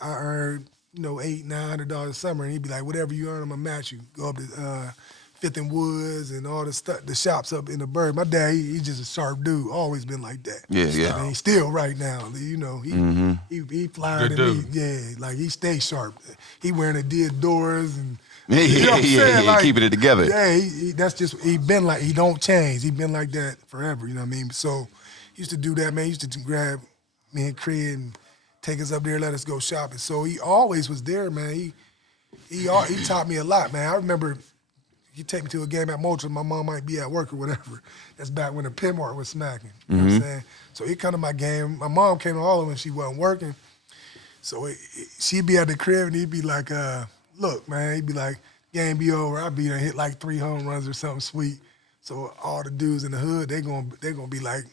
I earned, $800, $900 a summer, and he'd be like, whatever you earn, I'm going to match you. Go up to Fifth and Woods and all the stuff, the shops up in the Bird. My dad, he's just a sharp dude, always been like that. Yeah. I mean, still right now, he flyer than me. Yeah, like he stays sharp. He wearing Adidas and you know what I'm saying? Like, keeping it together. Yeah, that's just, he been like, he don't change. He been like that forever, you know what I mean? So he used to do that, man. He used to grab me and Craig and take us up there, let us go shopping. So he always was there, man. He taught me a lot, man. I remember he'd take me to a game at Moultrie. My mom might be at work or whatever. That's back when the Pinmart was smacking. You know what I'm saying? So he'd come to my game. My mom came to all of them when she wasn't working. So she'd be at the crib and he'd be like, look, man, he'd be like, game be over. I'd be there, hit like 3 home runs or something sweet. So all the dudes in the hood, they gonna be like,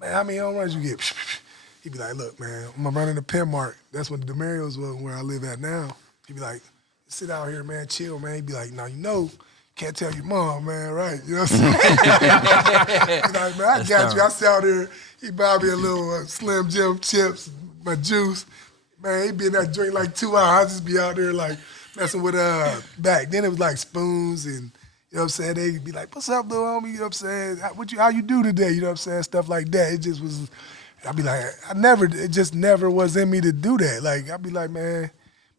man, how many home runs you get? He'd be like, look, man, I'm running the Pinmart. That's when the Demarios was where I live at now. He'd be like, sit out here, man, chill, man. He'd be like, now, can't tell your mom, man, right? You know what I'm saying? He'd be like, man, I got you. I sit out here. He buy me a little Slim Jim chips, my juice. Man, he'd be in that drink like 2 hours. I'd just be out there like messing with back. Then it was like spoons and, you know what I'm saying? They'd be like, what's up, little homie? You know what I'm saying? How you do today? You know what I'm saying? Stuff like that. It just was, I'd be like, it just never was in me to do that. Like, I'd be like, man,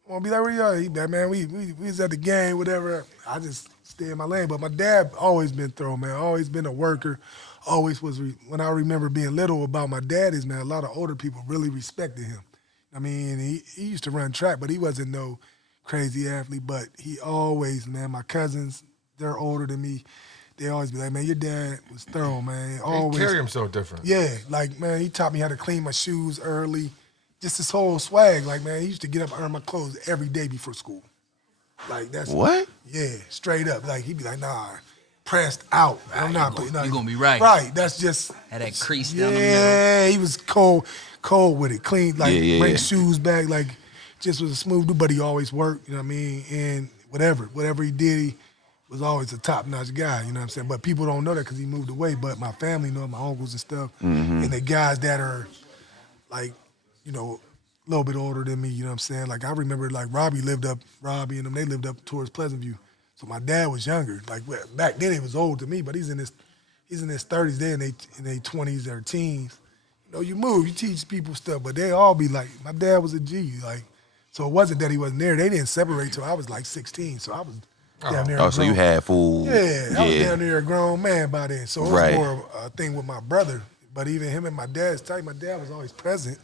I want to be like, where you at? He'd be like, man, we was at the game, whatever. I just stay in my lane. But my dad always been thorough, man. Always been a worker. Always was, when I remember being little about my dad is, man, a lot of older people really respected him. I mean, he used to run track, but he wasn't no crazy athlete. But he always, man, my cousins, they're older than me. They always be like, man, your dad was thorough, man. Always. He carry himself different. Yeah, like, man, he taught me how to clean my shoes early. Just this whole swag. Like, man, he used to get up and iron my clothes every day before school. Like, that's... What? Yeah, straight up. Like, he'd be like, nah, pressed out. Right, I'm not... You're going to be right. Right, that's just... Had that crease down the middle. Yeah, he was cold with it. Clean, like, bring shoes back, like, just was a smooth dude, but he always worked, you know what I mean? And whatever he did, he was always a top-notch guy, you know what I'm saying? But people don't know that because he moved away, but my family know, my uncles and stuff, and the guys that are, like, a little bit older than me, you know what I'm saying? Like, I remember, like, Robbie and them, they lived up towards Pleasant View. So my dad was younger. Like, back then he was old to me, but he's in his 30s, they in their 20s or teens. You move, you teach people stuff, but they all be like, my dad was a G, like, so it wasn't that he wasn't there. They didn't separate till I was like 16, so I was down there. Oh, so you had full... Yeah, I was down there a grown man by then. So it was more a thing with my brother. But even him and my dad's tight. My dad was always present.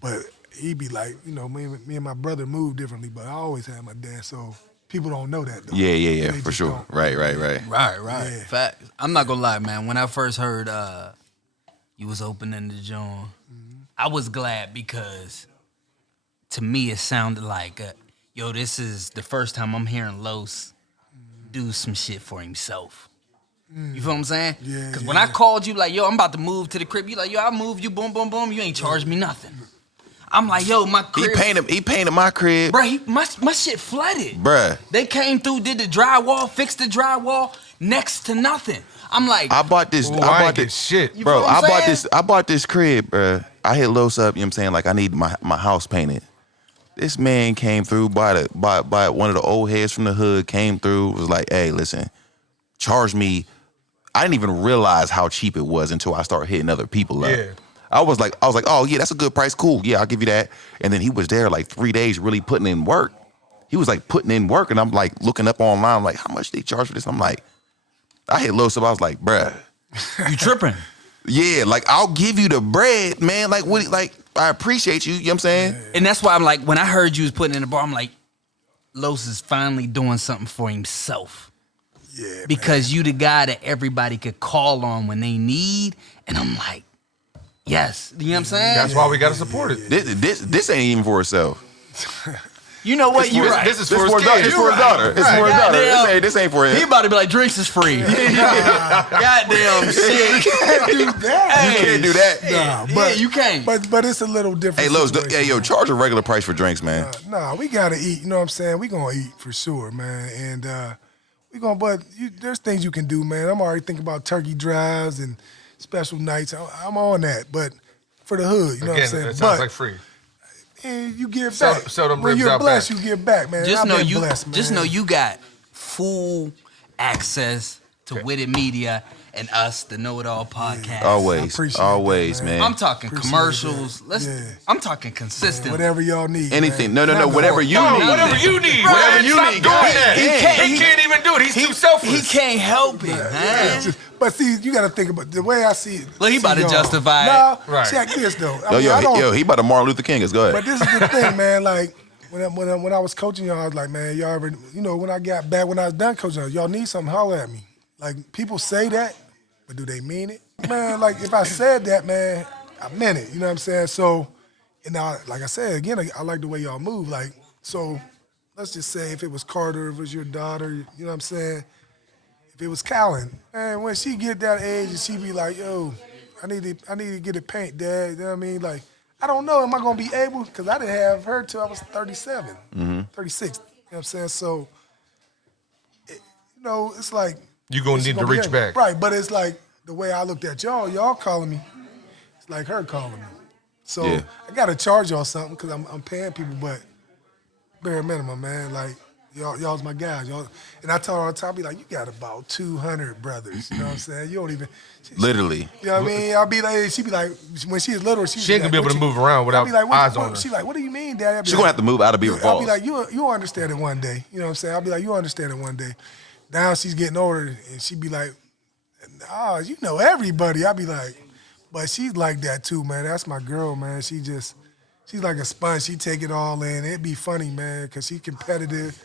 But he'd be like, me and my brother moved differently, but I always had my dad. So people don't know that, though. Yeah, for sure. Right. Right. Yeah. Fact. I'm not going to lie, man. When I first heard you was opening the joint, I was glad because to me it sounded like, this is the first time I'm hearing Los do some shit for himself. You feel what I'm saying? Yeah. Because when I called you, like, I'm about to move to the crib, you like, I'll move you, boom, boom, boom. You ain't charged me nothing. I'm like, my crib. He painted my crib. Bruh, my shit flooded. Bruh. They came through, did the drywall, fixed the drywall, next to nothing. I'm like, I bought this. I bought this shit, you bro. feel what I'm saying? I bought this crib, bro. I hit Los up. You know what I'm saying? Like, I need my house painted. This man came through by one of the old heads from the hood. Came through, was like, hey, listen, charge me. I didn't even realize how cheap it was until I started hitting other people up. Yeah. I was like, oh yeah, that's a good price. Cool. Yeah, I'll give you that. And then he was there like 3 days, really putting in work. He was like putting in work, and I'm like looking up online, I'm like, how much they charge for this? I'm like, I hit Los up. I was like, bruh. you tripping. Yeah, like I'll give you the bread, man. Like what? Like I appreciate you. You know what I'm saying? And that's why I'm like, when I heard you was putting in the bar, I'm like, Los is finally doing something for himself. Yeah, Because you the guy that everybody could call on when they need. And I'm like, yes. You know what I'm saying? That's why we gotta support it. This ain't even for herself. You know what? You're right. This is This for for his his daughter. kids. It's for his daughter. It's for his daughter. Goddamn. This ain't for him. He about to be like, drinks is free. Goddamn shit. can't do that. You can't do that. Nah, Yeah, you can't. But it's a little different. Hey, Los, situation, hey, yo, man. charge a regular price for drinks, man. Nah, we gotta eat. You know what I'm saying? We gonna eat for sure, man. And we gonna. But there's things you can do, man. I'm already thinking about turkey drives and special nights. I'm on that. But for the hood, you know what I'm Again, saying? it sounds But like free. you give Sell- back. sell them when ribs you're out blessed, back. you give back, man. Just I've know been you. blessed, man. Just know you got full access to Witted Media and us, the Know It All podcast. Always, appreciate always, that, man. man. I'm talking Appreciate commercials. that. Let's. Yeah. I'm talking consistent. Whatever y'all need. Anything. Man. No, whatever you No, need. whatever you need. Whatever man. you Stop need, doing guys. that. He He can't even do it. He's too selfless. He can't help it, Yeah, man. it's just- but see, you got to think about the way I see it. Look, he see about to y'all. justify it. No, Right. check this though. I Yo, mean, I don't- yo, he about to Martin Luther King us. Go But ahead. this is the thing, man. Like when I was coaching y'all, I was like, man, y'all ever, when I got back, when I was done coaching y'all need something, holler at me. Like people say that, but do they mean it? Man, like if I said that, man, I meant it. You know what I'm saying? So, and now, like I said again, I like the way y'all move. Like, so let's just say if it was Carter, if it was your daughter, you know what I'm saying? If it was Callan, man, when she get that age and she be like, yo, I need to get a paint, Dad. You know what I mean? Like, I don't know, am I gonna be able? Because I didn't have her till I was 37, 36. You know what I'm saying? So, it's like You gonna it's need to be reach able. back. Right, but it's like the way I looked at y'all calling me, it's like her calling me. So Yeah. I gotta charge y'all something because I'm paying people, but bare minimum, man. Like y'all's my guys. Y'all, and I tell her all the time, I be like, you got about 200 brothers. You know what I'm saying? You don't even. Literally. You know what I mean? I'll be like, she be like, when she was little, She ain't gonna like, be able what to you- move around without I'll be like, eyes on her. She like, what do you mean, Daddy? I'll be She's gonna like, have to move out of Beaver I'll Falls. be like, you'll understand it one day. You know what I'm saying? I'll be like, you'll understand it one day. Now she's getting older, and she be like, oh, you know everybody. I'll be like, but she's like that too, man. That's my girl, man. She's like a sponge. She take it all in. It'd be funny, man, because she's competitive,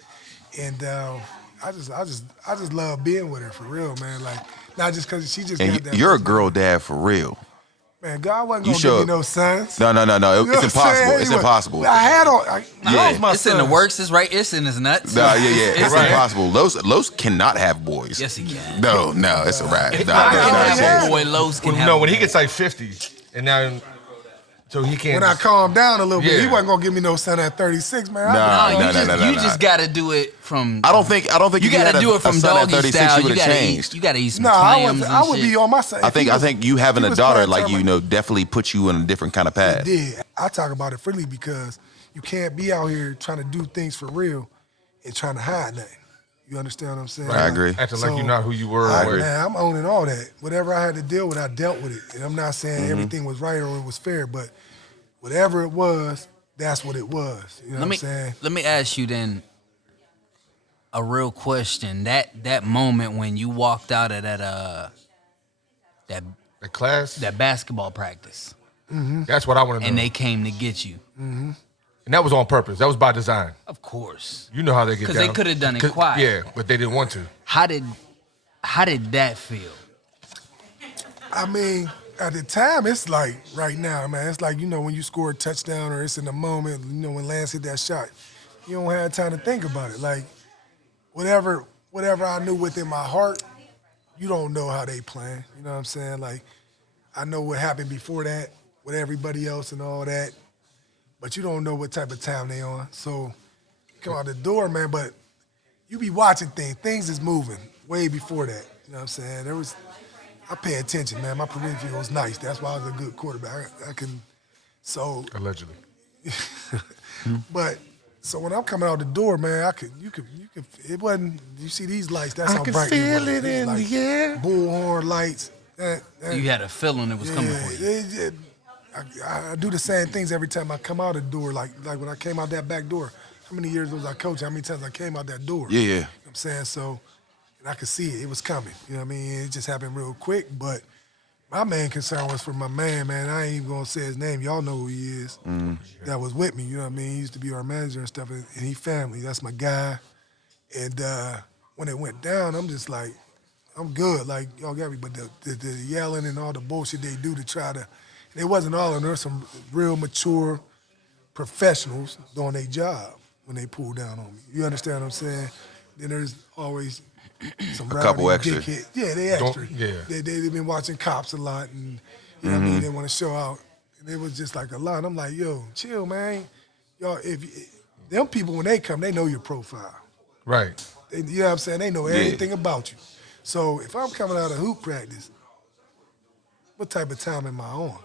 and I just love being with her for real, man. Like not just because she just got And that. you're a girl dad for real. Man, God wasn't You gonna give me should. no sons. No. You know It's what I'm impossible. saying? It's Anyway, impossible. I had on. Yeah. my It's in the sons. works. It's right. It's in his nuts. No, yeah. It's Right. impossible. Los cannot have boys. Yes, he can. No, it's a wrap. No, I no, can no, have no. a boy. Los can have. No, a when he boy. gets like 50, and now, so he can't. When I calmed down a little bit, Yeah. he wasn't gonna give me no son at 36, man. Nah. You just got to do it from. I don't think You if got had to do a it from son at doggy 36, style. you would You have got to changed. eat. You got to eat some No, clams I would and be shit. on my side. I think you having a daughter like you know definitely put you in a different kind of path. did. I talk about it freely because you can't be out here trying to do things for real and trying to hide nothing. You understand what I'm saying? I agree. Acting like you're not who you were. I agree. Man, I'm owning all that. Whatever I had to deal with, I dealt with it. And I'm not saying everything was right or it was fair, but whatever it was, that's what it was. You know what I'm saying? Let me ask you then a real question. That moment when you walked out of that The class. basketball practice That's what I want to know. and they came to get you. And that was on purpose. That was by design. Of course. You know how they get down. 'Cause they coulda done it 'Cause- quiet. Yeah, but they didn't want to. How did that feel? I mean, at the time, it's like right now, man. It's like, when you score a touchdown or it's in the moment, when Lance hit that shot, you don't have time to think about it. Like, whatever I knew within my heart, you don't know how they playing. You know what I'm saying? Like, I know what happened before that with everybody else and all that, but you don't know what type of time they on. So, you come out the door, man, but you be watching things. Things is moving way before that. You know what I'm saying? I pay attention, man. My peripheral was nice. That's why I was a good quarterback. Allegedly. But so when I'm coming out the door, man, it wasn't, you see these lights, that's how bright it was. It's like air. bullhorn lights. You had a feeling it was coming for you. I do the same things every time I come out the door. Like when I came out that back door, how many years was I coaching? How many times I came out that door? Yeah. You know what I'm saying? So, and I could see it. It was coming. You know what I mean? It just happened real quick. But, My main concern was for my man. I ain't even gonna say his name. Y'all know who he is. That was with me. You know what I mean? He used to be our manager and stuff, and he family. That's my guy. And when it went down, I'm just like, I'm good. Like y'all got me, but the yelling and all the bullshit they do to try to, and it wasn't all of them. There were some real mature professionals doing their job when they pulled down on me. You understand what I'm saying? Then there's always some couple rowdy extra. dickhead. Yeah, they extra. Yeah. They've been watching Cops a lot, and you know what I mean. They want to show out, and it was just like a lot. I'm like, yo, chill, man. Y'all, them people when they come, they know your profile. Right. You know what I'm saying? They know everything about you. So if I'm coming out of hoop practice, what type of time am I on?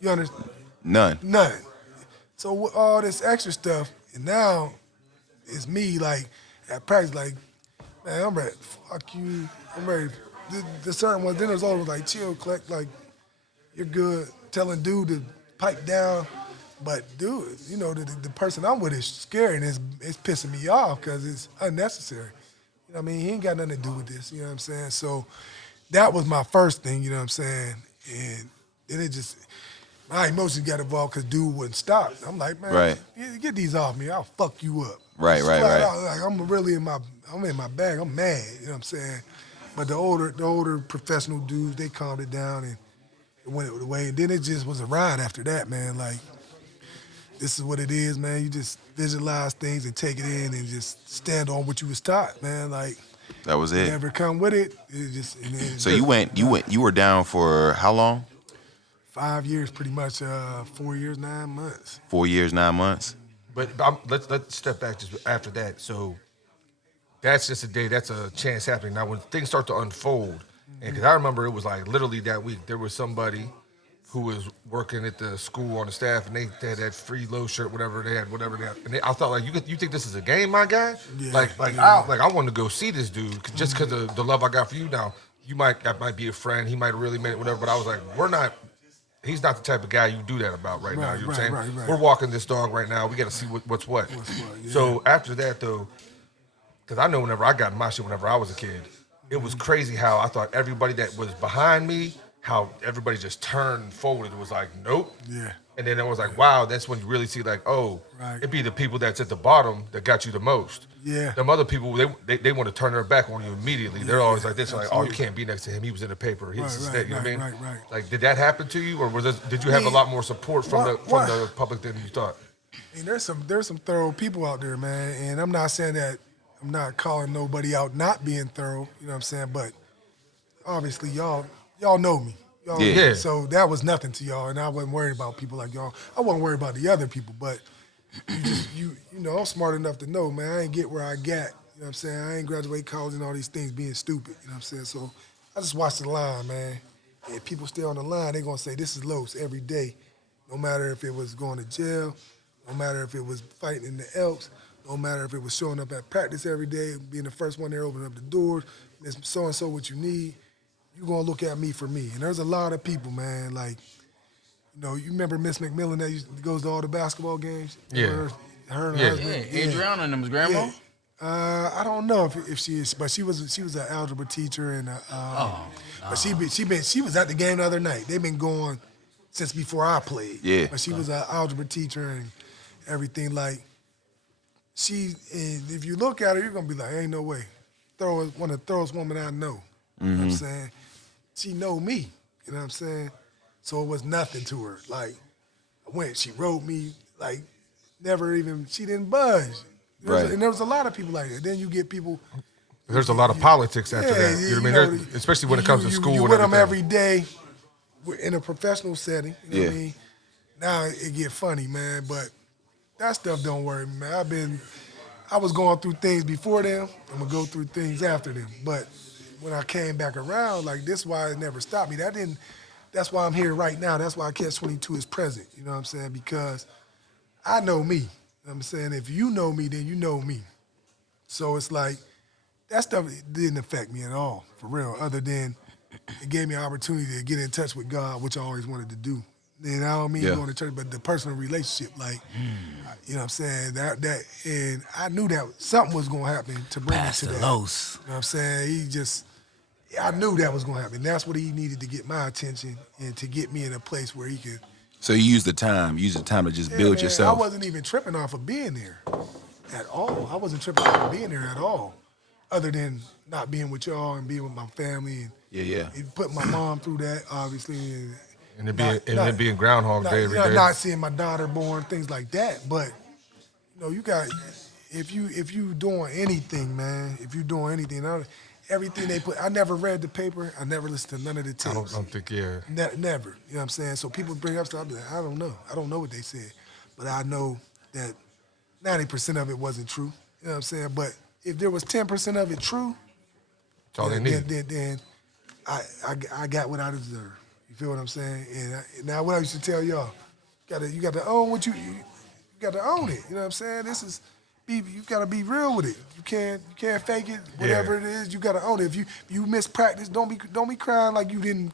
You understand? None. So with all this extra stuff, and now it's me like at practice, like, man, I'm ready. Fuck you. I'm ready. The certain ones, then there's always like, chill, Cleck, like, you're good. Telling dude to pipe down. But dude, you know, the person I'm with is scary and it's pissing me off because it's unnecessary. You know what I mean? He ain't got nothing to do with this, you know what I'm saying? So that was my first thing, you know what I'm saying? And then it just, my emotions got involved because dude wouldn't stop. I'm like, man, Right. get these off me. I'll fuck you up. Right. Flat out, like, I'm really in my bag. I'm mad, you know what I'm saying? But the older professional dudes, they calmed it down and it went away. And then it just was a ride after that, man. Like, this is what it is, man. You just visualize things and take it in and just stand on what you was taught, man. Like, That was it. never come with it. It just, and then So you were down for how long? 5 years, pretty much. 4 years, 9 months. 4 years, 9 months. But let's step back just after that. So that's just a day. That's a chance happening. Now when things start to unfold, and because I remember it was like literally that week there was somebody who was working at the school on the staff, and they had that free low shirt, whatever they had, and I thought like, you think this is a game, my guy? Yeah, I wanted to go see this dude just because of the love I got for you. Now that might be a friend. He might have really meant it, whatever. But I was like, he's not the type of guy you do that about right now. You know what I'm saying? Right. We're walking this dog right now. We got to see what's what. Yeah. So after that, though, because I know whenever I got in my shit whenever I was a kid, it was crazy how I thought everybody that was behind me, how everybody just turned forward. It was like, nope. Yeah. And then it was like, wow, that's when you really see like, oh, Right. it'd be the people that's at the bottom that got you the most. Yeah. Them other people, they want to turn their back on you immediately. They're always like this, like, oh, you can't be next to him. He was in the paper. He's Right, you know what I mean? right. Like, did that happen to you, or did you have a lot more support from the public than you thought? I mean, there's some thorough people out there, man. And I'm not saying that I'm not calling nobody out not being thorough, you know what I'm saying? But obviously y'all know me. Y'all, Yeah. So that was nothing to y'all, and I wasn't worried about people like y'all. I wasn't worried about the other people, but you know, I'm smart enough to know, man, I ain't get where I got. You know what I'm saying? I ain't graduate college and all these things being stupid. You know what I'm saying? So I just watch the line, man. And if people stay on the line, they're gonna say this is Los every day. No matter if it was going to jail, no matter if it was fighting in the Elks, no matter if it was showing up at practice every day, being the first one there, opening up the doors, there's so-and-so what you need, you're going to look at me for me. And there's a lot of people, man, like, you know, you remember Miss McMillan that goes to all the basketball games? Yeah. Her and Yeah. her husband. Adriana and them's grandma. Yeah. I don't know if she is, but she was an algebra teacher, and but she was at the game the other night. They've been going since before I played. Yeah. But she was an algebra teacher and everything. Like, and if you look at her, you're gonna be like, ain't no way. One of the thoroughest women I know. You know what I'm saying? She know me. You know what I'm saying? So it was nothing to her. Like, I went, she wrote me, like, she didn't budge. Right. And there was a lot of people like that. Then you get people. There's a lot of politics after that. You know what I mean? Especially when it comes to school. You and with them everything. every day in a professional setting. You know what I Yeah. mean? Now it get funny, man. But that stuff don't worry me, man. I was going through things before them. I'm gonna go through things after them. But when I came back around, like, this is why it never stopped me. That's why I'm here right now. That's why Catch 22 is present. You know what I'm saying? Because I know me. You know what I'm saying? If you know me, then you know me. So it's like, that stuff didn't affect me at all, for real, other than it gave me an opportunity to get in touch with God, which I always wanted to do. And I don't mean going to church, but the personal relationship, like, you know what I'm saying? That and I knew that something was going to happen to bring me to that. Los. You know what I'm saying? I knew that was going to happen. That's what he needed to get my attention and to get me in a place where he could. So you use the time to just build Man, yourself. I wasn't even tripping off of being there at all. I wasn't tripping off of being there at all, other than not being with y'all and being with my family. And Yeah. put my mom through that, obviously. And it being Groundhog Day every day. Not seeing my daughter born, things like that. But, you got, if you doing anything, man, everything they put, I never read the paper. I never listened to none of the tapes. I don't think, yeah. Never. You know what I'm saying? So people bring up stuff, I'll be like, I don't know. I don't know what they said. But I know that 90% of it wasn't true. You know what I'm saying? But if there was 10% of it true, that's all they need. Then I got what I deserve. You feel what I'm saying? And now what I used to tell y'all, you got to own what you got to own it. You know what I'm saying? You got to be real with it. You can't fake it. Whatever it is, you got to own it. If you miss practice, don't be crying like you didn't.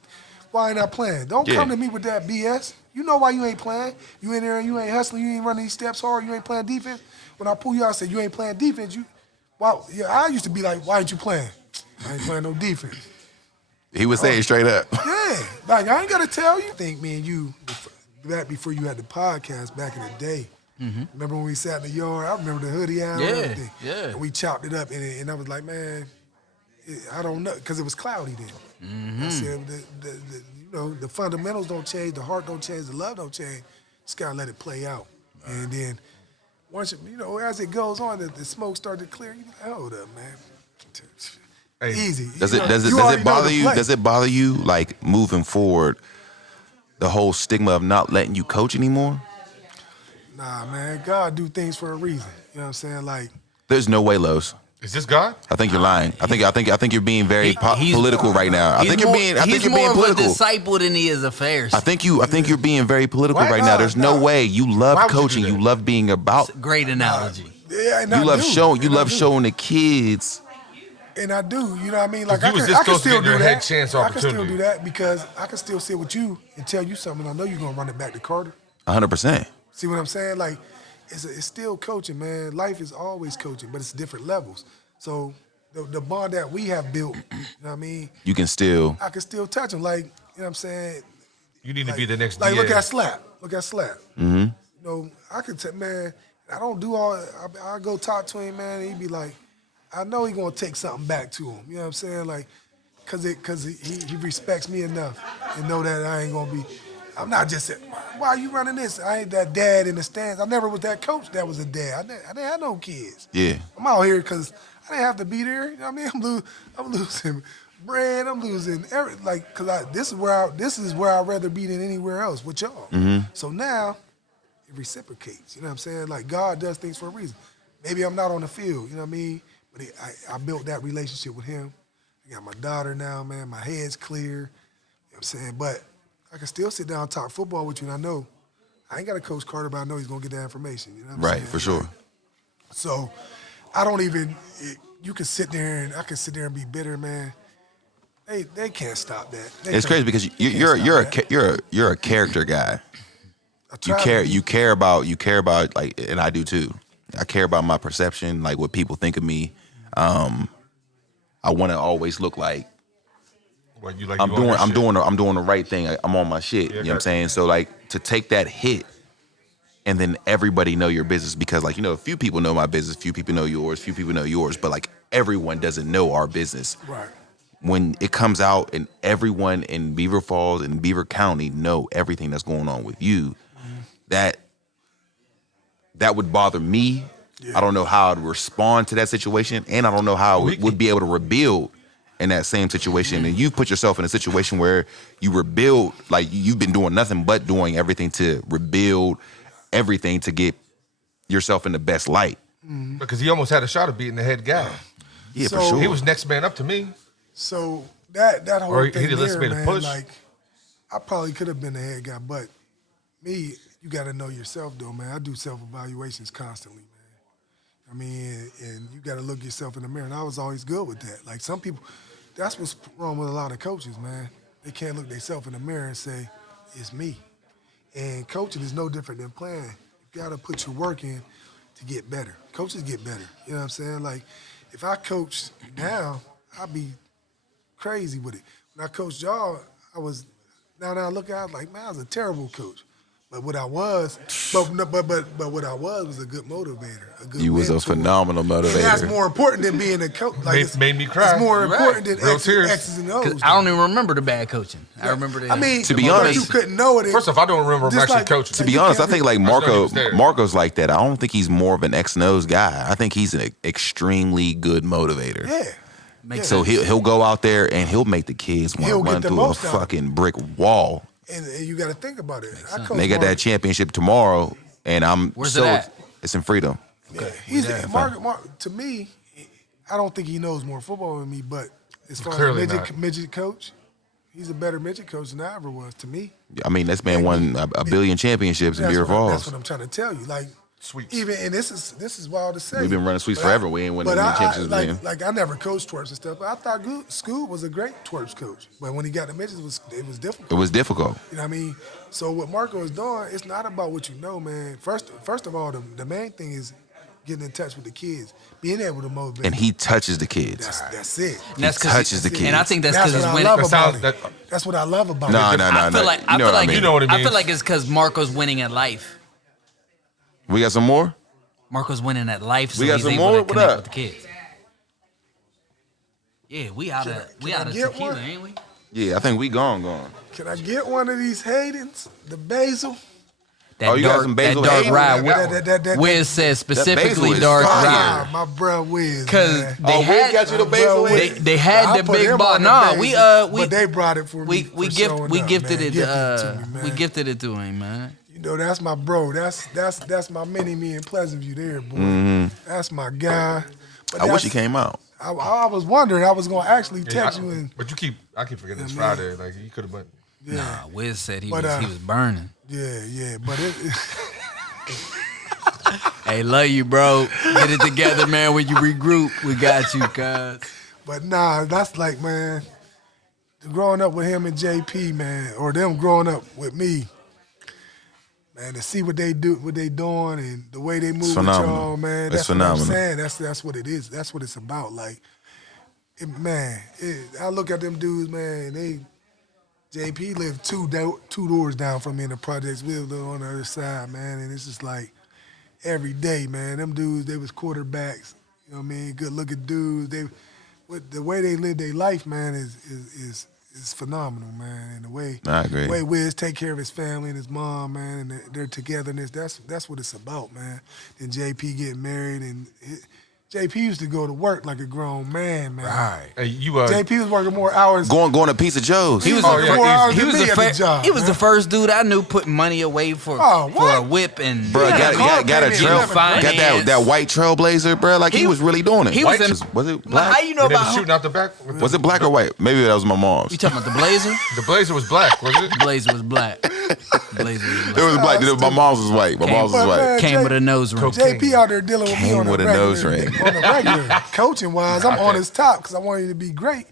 Why ain't I playing? Don't come to me with that BS. You know why you ain't playing. You in there and you ain't hustling. You ain't running these steps hard. You ain't playing defense. When I pull you out and say you ain't playing defense, I used to be like, why ain't you playing? I ain't playing no defense. He would say it straight up. Yeah, like I ain't gotta tell you. I think me and you, back before you had the podcast back in the day. Mm-hmm. Remember when we sat in the yard? I remember the hoodie on and everything. Yeah. And we chopped it up, and I was like, man, I don't know, because it was cloudy then. Mm-hmm. I said, the fundamentals don't change, the heart don't change, the love don't change. Just gotta let it play out. And then once as it goes on, the smoke started to clear. You like, hold up, man. Hey, easy. Does it bother you? Does it bother you, like, moving forward, the whole stigma of not letting you coach anymore? Nah, man. God do things for a reason. You know what I'm saying? Like, there's no way, Los. Is this God? I think you're lying. I think you're being very political right now. I think you're being He's more of a disciple than he is a Pharisee. I think you're being very political right now. There's no way. You love coaching. You love being about. Great analogy. Yeah, and you love showing the kids. And I do, you know what I mean? Like I can still do that. I can still do that because I can still sit with you and tell you something. I know you're gonna run it back to Carter. 100%. See what I'm saying? Like, it's still coaching, man. Life is always coaching, but it's different levels. So the bond that we have built, you know what I mean? I can still touch him. Like, you know what I'm saying? You need to be the next Like, DA. look at Slap. Mm-hmm. I could tell, man, I don't do all, I go talk to him, man, and he'd be like, I know he gonna take something back to him. You know what I'm saying? Like, cause he respects me enough and know that I ain't gonna be. I'm not just saying, why are you running this? I ain't that dad in the stands. I never was that coach that was a dad. I didn't have no kids. Yeah. I'm out here because I didn't have to be there. You know what I mean? I'm losing bread. I'm losing because this is where I'd rather be than anywhere else with y'all. Mm-hmm. So now it reciprocates. You know what I'm saying? Like, God does things for a reason. Maybe I'm not on the field. You know what I mean? But I built that relationship with him. I got my daughter now, man. My head's clear. You know what I'm saying? But I can still sit down and talk football with you, and I know I ain't got to coach Carter, but I know he's going to get that information. You know what I'm saying? Right, for sure. So I don't even – you can sit there and I can sit there and be bitter, man. They can't stop that. It's crazy because you're a character guy. You care about like, and I do too. I care about my perception, like what people think of me. I want to always look like I'm doing the right thing. I'm on my shit. You know what I'm saying? So like to take that hit and then everybody know your business because like, a few people know my business, few people know yours, but like everyone doesn't know our business. Right. When it comes out and everyone in Beaver Falls and Beaver County know everything that's going on with you, that would bother me. Yeah. I don't know how I'd respond to that situation, and I don't know how I would be able to rebuild in that same situation. And you've put yourself in a situation where you rebuild, like you've been doing nothing but doing everything to rebuild everything to get yourself in the best light. Mm-hmm. Because he almost had a shot of beating the head guy. Yeah, for sure. He was next man up to me. So that whole or thing there, man, push. like I probably could have been the head guy, but me, you got to know yourself though, man. I do self-evaluations constantly, man. I mean, and you got to look yourself in the mirror, and I was always good with that. Like some people, that's what's wrong with a lot of coaches, man. They can't look themselves in the mirror and say, it's me. And coaching is no different than playing. You got to put your work in to get better. Coaches get better. You know what I'm saying? Like, if I coach now, I'd be crazy with it. When I coached y'all, now that I look at it, I was like, man, I was a terrible coach. But what I was, but what I was a good motivator, a good You was a mentor. phenomenal motivator. And that's more important than being a coach. Like Made me cry. It's more Right. important than Real tears. X's and O's. 'Cause I don't even remember the bad coaching. I remember the. I mean, To be but honest- you couldn't know it. First off, I don't remember him Just actually like- coaching. To be honest, I think like I just know he Marco, was there. Marco's like that. I don't think he's more of an X and O's guy. I think he's an extremely good motivator. Yeah. Makes So sense. he'll go out there and he'll make the kids want to He'll get run the through a most out of it. fucking brick wall. And you got to think about it. I coached They got that Mark- championship tomorrow, and I'm Where's so it at? it's in Freedom. Yeah, Mark, to me, I don't think he knows more football than me, but as far Clearly as not. midget coach, he's a better midget coach than I ever was, to me. I mean, this man won a billion championships in Beaver That's Falls. what I'm trying to tell you. Like, Sweeps. even, and this is wild to say. We've been running sweeps But forever. We ain't winning but any championships like, then. like I never coached twerps and stuff, but I thought Scoot was a great twerps coach. But when he got the midgets, it was difficult. It was difficult. You know what I mean? So what Marco is doing, it's not about what you know, man. First of all, the main thing is getting in touch with the kids, being able to motivate. And he touches the kids. That's it. And that's 'cause touches the kids. And I think that's That's because what it's I winning. love That about sounds- it. that- That's what I love about No, it. no, I no. feel like You know what I mean. You know what it I feel means. like it's because Marco's winning at life. We got some more? Marco's winning at life, so We got he's some able more? to What connect up? with the kids. Yeah, we out of I get tequila, one? ain't we? Yeah, I think we gone. Can I get one of these Haydens? The basil? That Oh, you got dark, some that basil dark Hayden? rye. That- Wiz says specifically basil is dark fire. rye. My bro Wiz. Because man. they had got you the My basil bro Hayden? Wiz. they had I the put big him ball. on the Nah, basil, we but they brought it for me. we for gift showing we up, gifted man. it Gifted to me, man. we gifted it to him, man. You know, that's my bro. That's my mini me in Pleasantview there, boy. That's my guy. But I wish he that's- came out. I was wondering. I was gonna actually text you and But I keep forgetting it's man. Friday. Like you could have went. Nah, Wiz said he But, was burning. yeah. But it Hey, love you, bro. Get it together, man. When you regroup, we got you, cuz. but nah, that's like, man, growing up with him and JP, man, or them growing up with me, man, to see what they do, what they doing, and the way they move with phenomenal. y'all, man. It's That's phenomenal. what I'm saying. That's what it is. That's what it's about. Like, I look at them dudes, man. JP lived two doors down from me in the projects. We lived on the other side, man, and it's just like every day, man. Them dudes, they was quarterbacks. You know what I mean? Good looking dudes. The way they live their life, man, is phenomenal, man. And the way I agree. way Wiz take care of his family and his mom, man, and their togetherness. That's what it's about, man. And JP getting married, and JP used to go to work like a grown man, man. Right. Hey, you JP was working more hours. Going to Pizza Joe's. He was Oh, the yeah, more easy. hours He than was me the at the job. he was the man. first dude I knew putting money away for Oh, for what? a whip and Bro, Yeah, got a payment, trail, never got finance. that white trailblazer, bro. Like he He- was really doing it. he was White- in- was it black? How you know When they about was shooting out the back. with Was it black or white? Maybe that was my mom's. You talking about the blazer? The blazer was black, was it? Blazer was black. Blazer was It black. was black. My mom's was white. My mom's was But, white. man, Came with a nose ring. JP out there dealing with me Came on with a a regular, nose ring. on a regular. Coaching wise, I'm on his top because I want you to be great.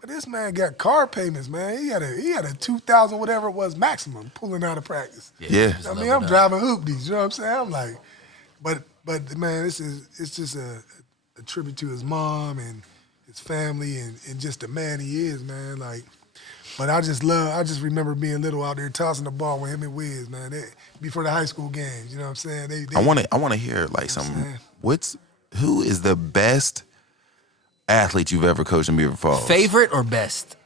But this man got car payments, man. He had a 2,000 whatever it was maximum pulling out of practice. Yeah. I mean, I'm driving hoopties. You know what I'm saying? I'm like, but man, it's just a tribute to his mom and his family and just the man he is, man. Like, but I just remember being little out there tossing the ball with him and Wiz, man. Before the high school games, you know what I'm saying? I want to hear like some. Who is the best athlete you've ever coached in Beaver Falls? Favorite or best?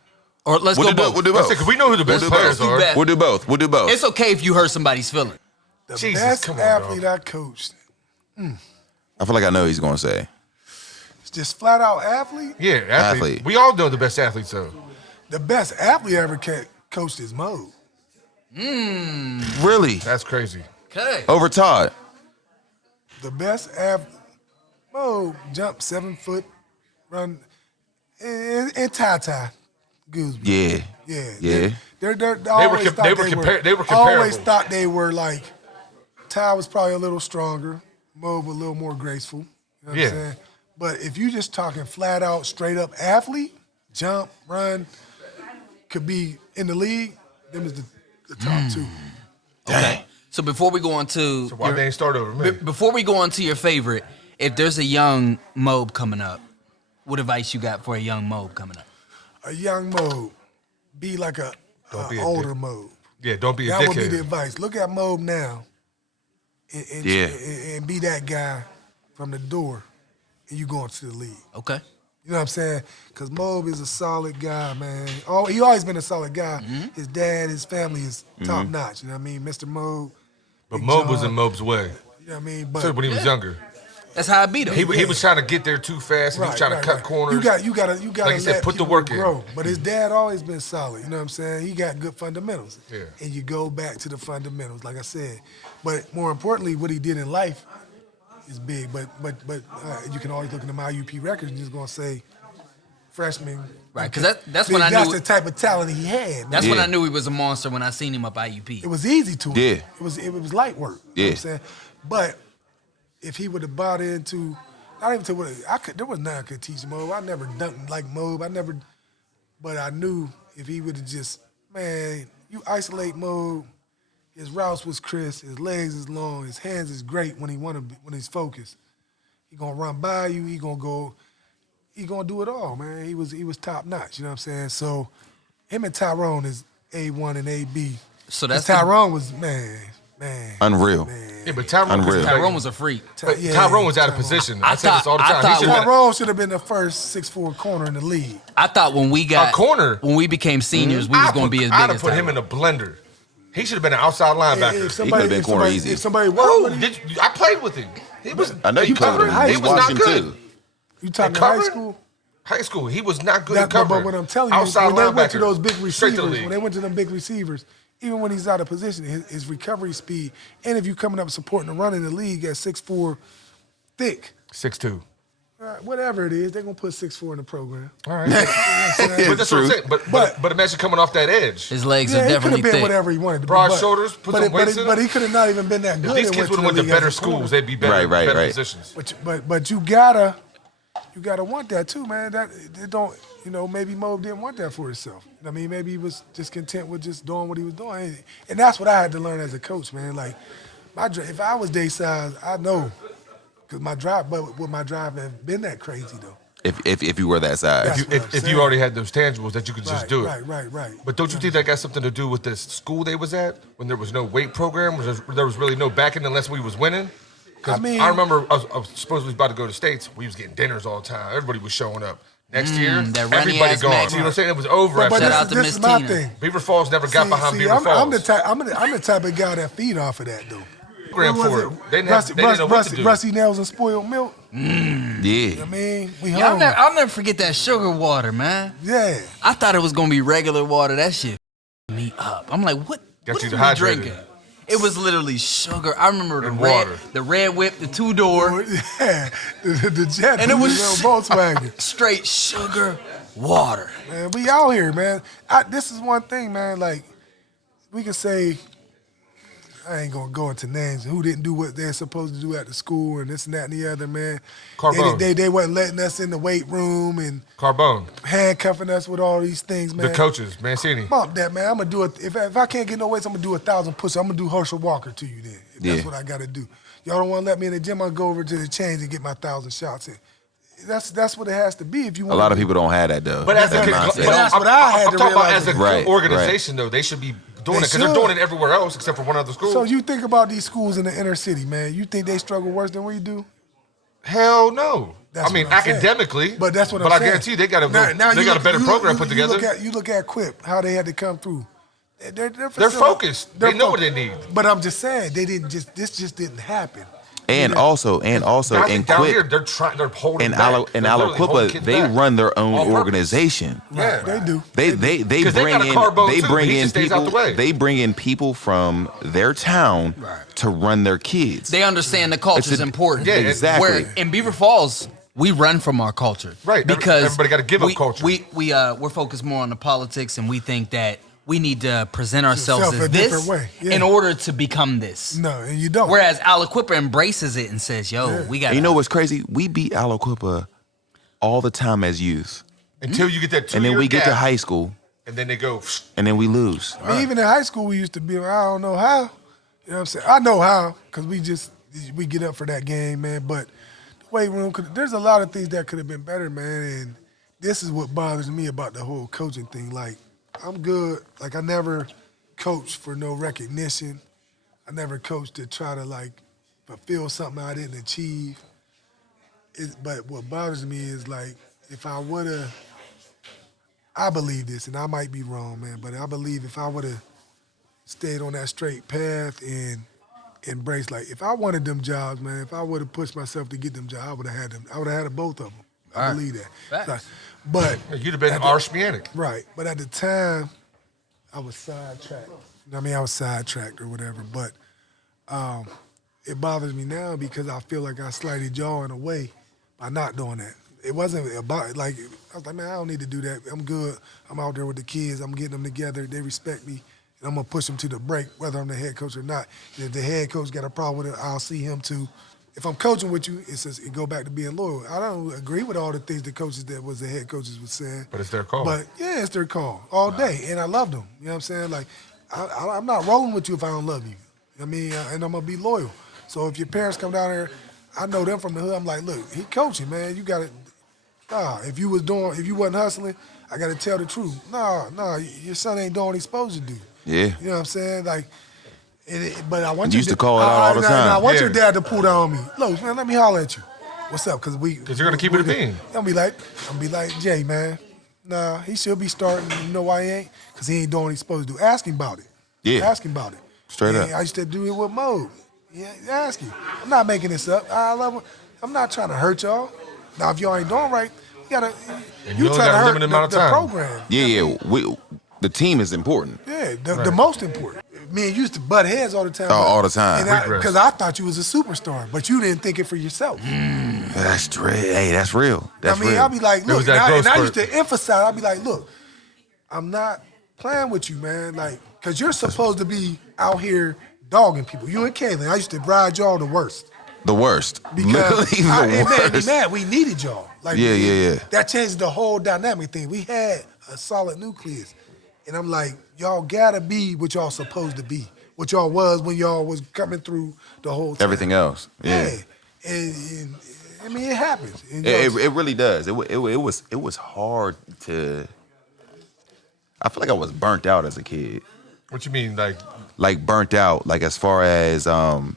Or let's We'll go do both. We'll do Let's both. say, 'cause we know who the best We'll do players both. are. Bet. We'll do both. We'll do both. It's okay if you hurt somebody's feeling. The Jesus, best come on, athlete dog. I coached. I feel like I know what he's going to say. It's just flat out athlete. Yeah, athlete. Athlete. We all know the best athletes, though. The best athlete I ever coached is Mo. Really? That's crazy. Okay. Over Todd. The best athlete. Mo jumped 7 foot, run, and tie. Goosebumps. Yeah. Yeah. Yeah. They were always comparable. thought they were like, Ty was probably a little stronger, Mo a little more graceful. You know what Yeah. I'm saying? But if you just talking flat out, straight up athlete, jump, run, could be in the league, them is the top two. Okay. So before we go on to So why they ain't start over me? before we go on to your favorite, if there's a young Mobe coming up, what advice you got for a young Mobe coming up? a young Mob. Be like a older Mob. Yeah, don't be a That would be dickhead. the advice. Look at Mob now and be that guy from the door, and you going to the league. Okay. You know what I'm saying? Because Mob is a solid guy, man. Oh, he always been a solid guy. His dad, his family is top notch. You know what I mean? Mr. Mob. But Big Mob was John, in Moab's way. You know what I mean? But So when he was younger. That's how I beat him. He was trying to get there too fast, and he was trying to cut corners. You gotta Like you let said, put the people work grow. in. But his dad always been solid. You know what I'm saying? He got good fundamentals. Yeah. And you go back to the fundamentals, like I said. But more importantly, what he did in life is big. But you can always look at my IUP records and just gonna say freshman. Right, because that's when I knew. That's the type of talent he had. Man. That's when I knew he was a monster when I seen him up IUP. It was easy to him. Yeah. It was light work. You know what I'm saying? But if he would have bought into, not even to what there was nothing I could teach Mob. I never dunked like Mob. But I knew if he would have just, man, you isolate Mob, his routes was crisp, his legs is long, his hands is great when he's focused. He gonna run by you, he gonna do it all, man. He was top notch, you know what I'm saying? So him and Tyrone is A1 and AB. So that's Tyrone was man. Unreal. Yeah, but Tyrone was a freak. Tyrone was out of position. I say this all the time. Tyrone should have been the first 6'4" corner in the league. I thought when we got a corner, when we became seniors, we was going to be as big as I'd have put him in a blender. He should have been an outside linebacker. He could have been corner easy. If somebody worked with him, I played with him. He was. I know you played with him. He was not good. Too. You talking high school? High school, he was not good at covering. But what I'm telling you, outside when they linebacker, went to those big straight to the receivers, league. when they went to them big receivers, even when he's out of position, his recovery speed, and if you coming up supporting the run in the league at 6'4", thick, 6'2". Whatever it is, they're gonna put 6'4" in the program. All right, but that's what I'm saying. But imagine coming off that edge. His legs Yeah, are he could definitely have been thick. whatever he wanted to Broad be. shoulders, put some weights in but him. he could have not even been that good. If these and kids would have to went the to league better as a corner. schools, they'd be better, better positions. But you gotta want that too, man. That it don't, maybe Mob didn't want that for himself. I mean, maybe he was just content with just doing what he was doing, and that's what I had to learn as a coach, man. Like if I was day size, I know, because would my drive have been that crazy though? If you were that size, If you already had those tangibles that you could just do it. Right. But don't you think that got something to do with the school they was at when there was no weight program, there was really no backing unless we was winning? Because I remember I was supposedly about to go to States. We was getting dinners all the time. Everybody was showing up. Next year, everybody gone. Max. You know what I'm saying? It was over. But Shout out to this Miss is my Tina. thing. Beaver Falls never got behind Beaver Falls. I'm the type of guy that feed off of that though. Program What was for it. it? They didn't know what to do. Rusty nails and spoiled milk. yeah. I mean, we Yeah, hungry. I'll never forget that sugar water, man. Yeah. I thought it was gonna be regular water. That shit me up. I'm like, what? Got What you is we dehydrated. drinking? It was literally sugar. I remember And water. the red whip, the 2-door, Yeah, the jet, And it was- the Volkswagen. straight sugar water. Man, we out here, man. This is one thing, man. Like, we can say, I ain't gonna go into names, who didn't do what they're supposed to do at the school and this and that and the other, man. Carbone. They wasn't letting us in the weight room and Carbone. handcuffing us with all these things, man. The coaches, Mancini. Bump that, man. I'm gonna do it. If I can't get no weights, I'm gonna do 1,000 push-ups. I'm gonna do Herschel Walker to you then. If that's what I gotta do. Y'all don't wanna let me in the gym, I'll go over to the change and get my 1,000 shots in. That's what it has to be if you want. A lot of people don't have that though. But as a That kid, mindset. that's what I had I'm to talking about realize. as a good organization, though. They should be doing it because they're doing it everywhere else except for one other school. So you think about these schools in the inner city, man. You think they struggle worse than we do? Hell no. That's I mean, what I'm saying. academically. But that's what I'm But I saying. guarantee you they got a better program put together. You look at Quip, how they had to come through. They're focused. They know what they need. But I'm just saying, this just didn't happen. And also in Down here, Quip, they're holding in back. in They're literally holding Alaquippa, kids they back. run their own On purpose. organization. Yeah, They do. They 'Cause they bring got a in Carbone, they too, bring but he in just stays out people the way. they bring in people from their town to run their kids. They understand the culture is important. Yeah, exactly. Where in Beaver Falls, we run from our culture. Right. Because Everybody gotta give up culture. We're focused more on the politics, and we think that we need to present ourselves Yourself as a this different way. Yeah. in order to become this. No, and you don't. Whereas Alaquippa embraces it and says, "Yo, we got." And you know what's crazy? We beat Alaquippa all the time as youth. Until you get that 2 And then year we get to gap, high school and then they go. and then we lose. I mean, even in high school, we used to be, I don't know how. You know what I'm saying? I know how, because we get up for that game, man. But the weight room, there's a lot of things that could have been better, man. And this is what bothers me about the whole coaching thing. Like, I'm good. Like, I never coached for no recognition. I never coached to try to, like, fulfill something I didn't achieve. But what bothers me is, like, if I would have, I believe this, and I might be wrong, man, but I believe if I would have stayed on that straight path and embraced, like, if I wanted them jobs, man, if I would have pushed myself to get them jobs, I would have had them. I would have had both of them. I believe that. Facts. Like, but You'd have been Arshmianic. right. But at the time, I was sidetracked. You know what I mean? I was sidetracked or whatever. But it bothers me now because I feel like I slighted y'all in a way by not doing that. It wasn't about, like, I was like, man, I don't need to do that. I'm good. I'm out there with the kids. I'm getting them together. They respect me. And I'm going to push them to the break, whether I'm the head coach or not. And if the head coach got a problem with it, I'll see him too. If I'm coaching with you, it go back to being loyal. I don't agree with all the things the coaches that was the head coaches was saying. But it's their call. But, yeah, it's their call all day. And I love them. You know what I'm saying? Like, I'm not rolling with you if I don't love you. I mean, and I'm going to be loyal. So if your parents come down here, I know them from the hood. I'm like, look, he coaching, man. You got to, if you wasn't hustling, I got to tell the truth. Nah, your son ain't doing what he's supposed to do. Yeah. You know what I'm saying? Like, but I want You used to call it out all the time. I want your dad to pull down on me. Look, man, let me holler at you. What's up? Because you're gonna keep it a bean. I'm be like, Jay, man. Nah, he should be starting. You know why he ain't? Because he ain't doing what he's supposed to do. Ask him about it. Yeah. Ask him about it. Straight up. I used to do it with Mo. Yeah, ask him. I'm not making this up. I love him. I'm not trying to hurt y'all. Now, if y'all ain't doing right, you gotta. You only got a limited amount of the time. program. Yeah. The team is important. Yeah, the most important. Me and you used to butt heads all the time. All the time. Because I thought you was a superstar, but you didn't think it for yourself. That's real. Hey, that's real. That's real. I'll be like, look, that growth and I used spurt. to emphasize, I'll be like, look, I'm not playing with you, man. Like, because you're supposed to be out here dogging people. You and Kaylin, I used to ride y'all the worst. The worst. Because Literally it the made me worst. mad. We needed y'all. Like, Yeah. That changed the whole dynamic thing. We had a solid nucleus. And I'm like, y'all gotta be what y'all supposed to be. What y'all was when y'all was coming through the whole time. Everything else. Yeah. And I mean, it happens. And It really does. It was hard to. I feel like I was burnt out as a kid. What you mean, Like burnt out, like as far as when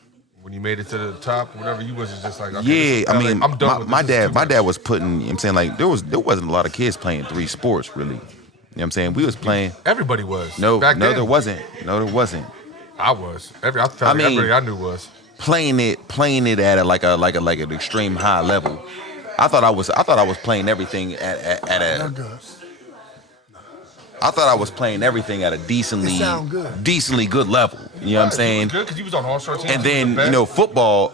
you made it to the top, whatever, you wasn't just like, okay, yeah. I mean, I'm done with my this. dad was putting. You know what I'm saying, like there wasn't a lot of kids playing 3 sports really. You know what I'm saying? We was playing. Everybody was. No, Back then, there wasn't. No, there wasn't. I was. I felt like everybody I knew was. Playing it at an extreme high level. I thought I was playing everything at a. Not good. I thought I was playing everything at a decently good level. You know what I'm saying? Good because you was on all-star teams. And then football.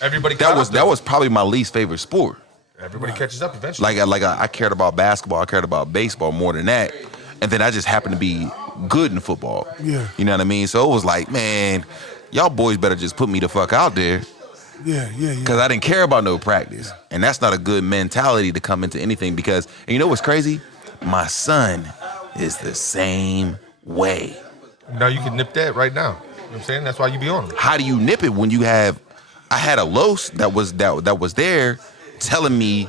Everybody. That was probably my least favorite sport. Everybody catches up eventually. I cared about basketball. I cared about baseball more than that. And then I just happened to be good in football. Yeah. You know what I mean? So it was like, man, y'all boys better just put me the fuck out there. Yeah. Because I didn't care about no practice. And that's not a good mentality to come into anything because, and you know what's crazy? My son is the same way. Now you can nip that right now. You know what I'm saying? That's why you be on them. How do you nip it when you have, I had a Los that was there telling me,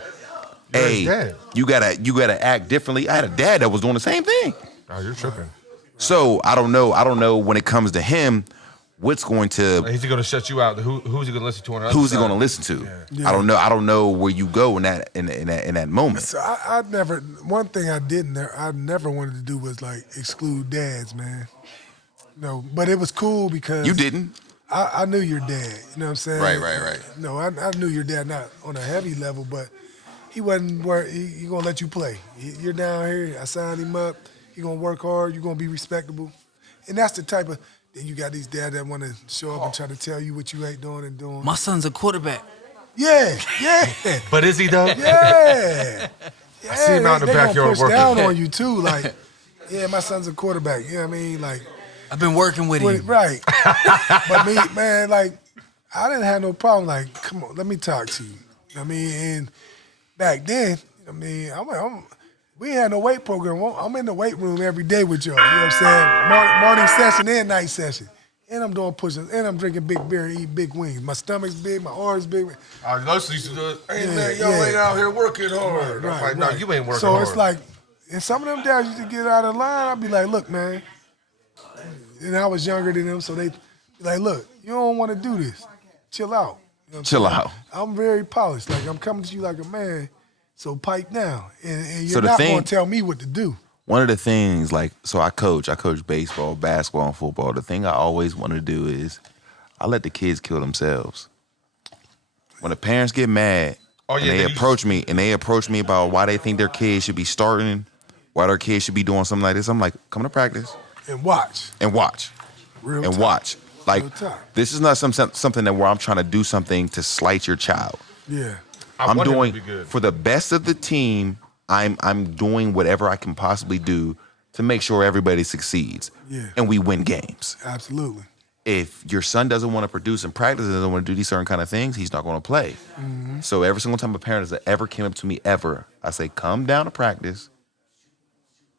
hey, you gotta act differently. I had a dad that was doing the same thing. Oh, you're tripping. So I don't know when it comes to him, what's going to Is he gonna shut you out? Who's he gonna listen to on the other who's he side? gonna listen to? Yeah. I don't know where you go in that moment. So I never. One thing I never wanted to do was like exclude dads, man. No, but it was cool because You didn't? I knew your dad. You know what I'm saying? Right. No, I knew your dad not on a heavy level, but he wasn't where he gonna let you play. You're down here. I signed him up. He gonna work hard. You gonna be respectable, and that's the type of. Then you got these dads that want to show up and try to tell you what you ain't doing and doing. My son's a quarterback. Yeah. But is he though? Yeah. I see him out in the they backyard gonna push working. down on you too, like, yeah, my son's a quarterback. You know what I mean? Like, I've been working with him. right. But me, man, like, I didn't have no problem. Like, come on, let me talk to you. I mean, and back then, I mean, we ain't had no weight program. I'm in the weight room every day with y'all. You know what I'm saying? Morning session and night session. and I'm doing push-ups, and I'm drinking big beer and eating big wings. My stomach's big, my arm's big. Those used to do it. Hey, man, y'all ain't out here working hard. I'm like, no, you ain't working so hard. So it's like, and some of them guys used to get out of line. I'd be like, look, man. And I was younger than them, so they be like, look, you don't want to do this. Chill out. You know Chill out. I'm very polished. Like, I'm coming to you like a man, so pipe down. And So you're the not thing- going to tell me what to do. One of the things, like, so I coach baseball, basketball, and football. The thing I always want to do is I let the kids kill themselves. When the parents get mad and they approach me about why they think their kids should be starting, why their kids should be doing something like this, I'm like, come to practice. And watch. Real and talk. watch. Like, Real talk. this is not something that where I'm trying to do something to slight your child. Yeah. I'm doing for the best of the team. I'm doing whatever I can possibly do to make sure everybody succeeds. Yeah. And we win games. Absolutely. If your son doesn't want to produce in practice and doesn't want to do these certain kind of things, he's not going to play. So every single time a parent has ever came up to me I say, come down to practice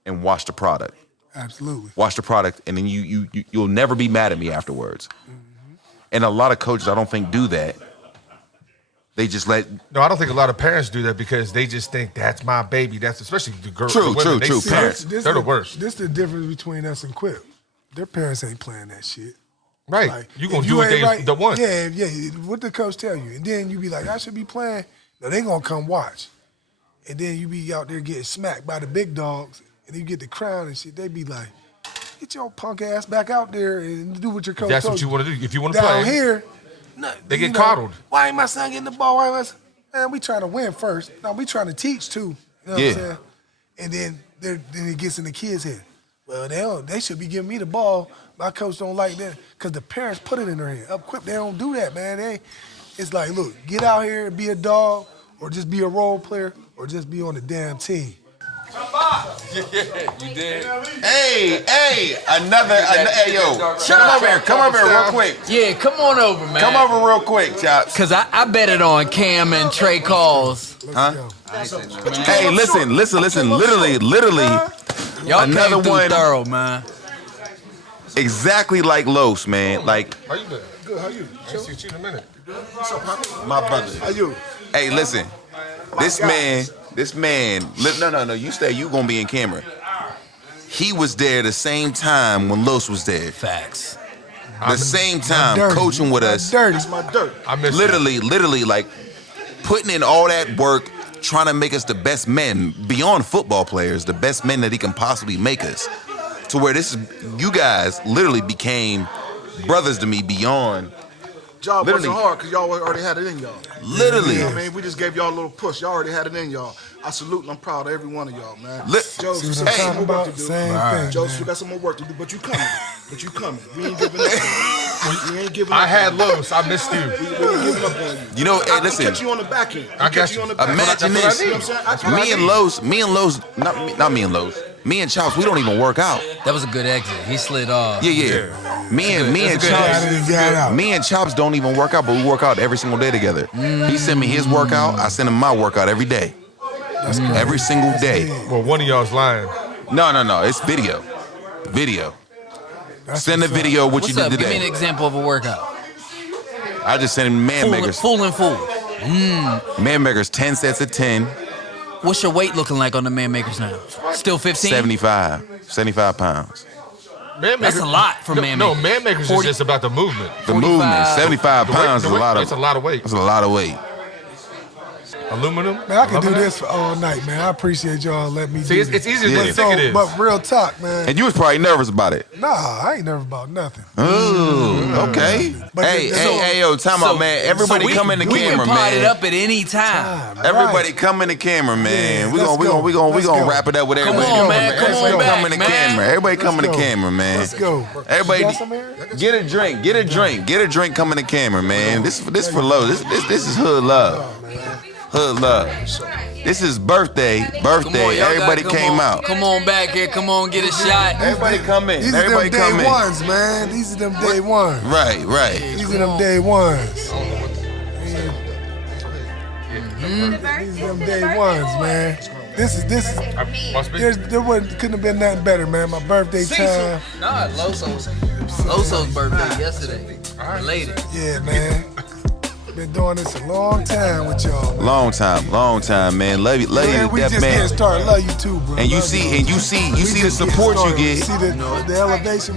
and watch the product. Absolutely. Watch the product, and then you'll never be mad at me afterwards. And a lot of coaches, I don't think, do that. They just let. No, I don't think a lot of parents do that because they just think that's my baby. That's especially the girls. True, the women. true. See, Parents, they're the worst. This is the difference between us and Quip. Their parents ain't playing that shit. Right. Like, You gonna if do what ain't they the one. Yeah, yeah. What the coach tell you? And then you be like, I should be playing. No, they gonna come watch. And then you be out there getting smacked by the big dogs, and you get the crown and shit. They be like, get your punk ass back out there and do what your coach That's told what you want to do. If you want to Down play, here, they get coddled. Why ain't my son getting the ball? Why ain't my son? Man, we trying to win first. No, we trying to teach too. You know what I'm saying? And then it gets in the kids' head. Well, they should be giving me the ball. My coach don't like that because the parents put it in their head. Up Quip, they don't do that, man. It's like, look, get out here and be a dog, or just be a role player, or just be on the damn team. You did. Hey, hey, yo, come over here real quick. Yeah, come on over, man. Come over real quick, Chops. Cause I bet it on Cam and Trey calls. Let's go. Hey, listen. Literally, Y'all another came through one. thorough, man. Exactly like Los, man. Like, How you been? Good. How you? I ain't seen you in a minute. my brother. How you? Hey, listen. This man. No. You stay. You gonna be in camera. He was there the same time when Los was there. Facts. The same time, Dirty. coaching with us. Dirty. It's my dirt. I miss Literally, like putting in all that work, trying to make us the best men beyond football players, the best men that he can possibly make us. To where you guys literally became brothers to me beyond. Job Literally. wasn't hard because y'all already had it in y'all. Literally. You know what I mean? We just gave y'all a little push. Y'all already had it in y'all. I salute and I'm proud of every one of y'all, man. Joe, See you what still I'm got some talking more work about? to do. Same thing, Joe, man. you got some more work to do, but you coming. We ain't giving up. We ain't giving up. I had Los. I missed you. We ain't giving up on you. You know, hey, I listen. catch you on the back end. I got catch you. you on the back end. Imagine That's this. what I need. You know what I'm saying? Me and Los, not me and Los. Me and Chops, we don't even work out. That was a good exit. He slid off. Yeah. Me and That's a good Chops. Got out. Me and Chops don't even work out, but we work out every single day together. He send me his workout, I send him my workout every day. Every single day. Well, one of y'all's lying. No, it's video. Send the what's up. video what What's you did up? Give me an today. example of a workout. I just sent him man makers. Fool and fool. Man makers 10 sets of 10, What's your weight looking like on the man makers now? Still 15? 75 pounds. Man That's makers- a lot for man No, makers. man makers 40 is just about the movement. The 45. movement, 75 The weight- pounds the is a weight- lot of. That's a lot of weight. That's a lot of weight. Aluminum. Man, I can do aluminum? this for all night, man. I appreciate y'all letting me See, do it's this. easier than Yeah. you think it is. But real talk, man. And you was probably nervous about it. Nah, I ain't never about nothing. Ooh, okay. But Hey, the- hey, yo, time out, man. Everybody come in the we camera, can pot it man. up at any time. Everybody come in the camera, man. Yeah, we let's go. gonna Let's wrap go. it up with everybody. on, man. Come Everybody on back, come in the man. camera. Everybody come in Let's the go. camera, man. Let's go. Everybody You got some here? get a drink. Get a drink. Come in the camera, man. This for low. This is hood love. Hood love. This is birthday. Come on, y'all Everybody gotta came out. Come on back here. Come on, get a shot. Everybody come in. These are Everybody them come day in. ones, man. These are them day ones. Right. These are them day ones. These are them day ones, man. This is Must be. couldn't have been nothing better, man. My birthday time. Nah, Loso. Oso's birthday yesterday. Related. Yeah, man. Been doing this a long time with y'all. Man. Long time, man. Love you, Man, we just getting started. Love you too, bro. And you Love see, y'all. and you see We the just getting support you started. get. See the elevation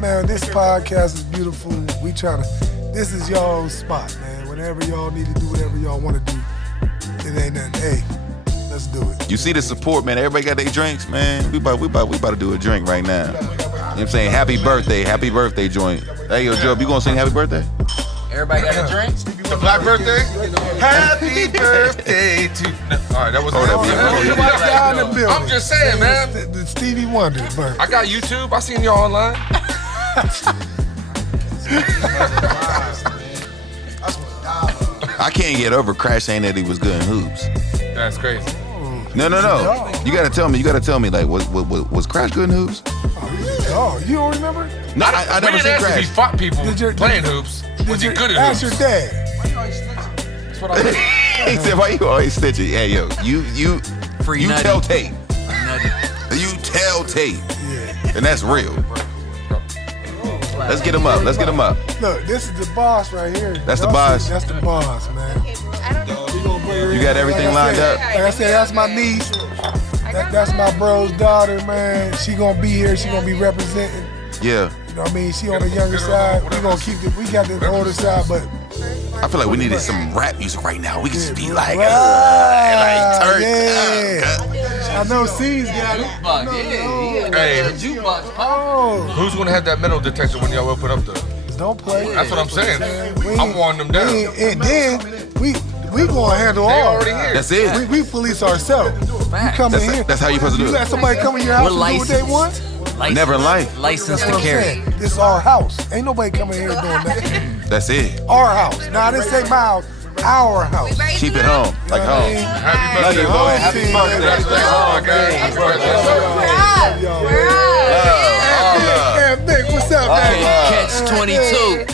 man, this podcast is beautiful. We trying to, this is y'all's spot, man. Whenever y'all need to do whatever y'all want to do, it ain't nothing. Hey, let's do it. You see the support, man. Everybody got their drinks, man. We about to do a drink right now. You know what I'm saying? Happy birthday joint. Hey, yo, Joe, you gonna sing happy birthday? Everybody got a drink? The black birthday? Happy birthday to... All right, that was... Down the building. I'm just saying, man. The Stevie Wonder birthday. I got YouTube. I seen y'all online. I can't get over Crash saying that he was good in hoops. That's crazy. No. You gotta tell me, like, was Crash good in hoops? Oh, you don't remember? No, I We never didn't seen ask if he Crash. fought people Did playing hoops. Was he good at Ask hoops? your dad. That's what I mean. He said, "Why you always snitching?" Hey, yo, you Free nutty. tell tape. Nutty. You tell tape, Yeah. and that's real. Let's get him up. Look, this is the boss right here. That's the Y'all boss. see, that's the boss, man. You got everything lined up. Like I said, that's my niece. That's my bro's daughter, man. She gonna be here. She gonna be representing. Yeah, You know what I mean? She on the younger side. We gonna keep we got the older side, but I feel like we needed some rap music right now. We could just be like, turn I know C's got it. Jukebox, yeah. Hey. Jukebox. Oh, Who's gonna have that metal detector when y'all open up the... don't play. That's what I'm saying. We I'm warning them down. And then we gonna handle They all. already here. That's it. We police ourselves. You come in here. That's how you supposed to do You let it. somebody come in your house We're and do what they licensed. want. Never in life. License That's to what I'm carry. saying. This is our house. Ain't nobody coming here doing that. That's it. Our house. Now I didn't say my house. Our house. Keep it home, like home. Happy Love birthday, you, boy. boy. Happy Team, birthday. man. Oh, my God. Happy birthday. Hey, Vic, what's up, man? Catch 22.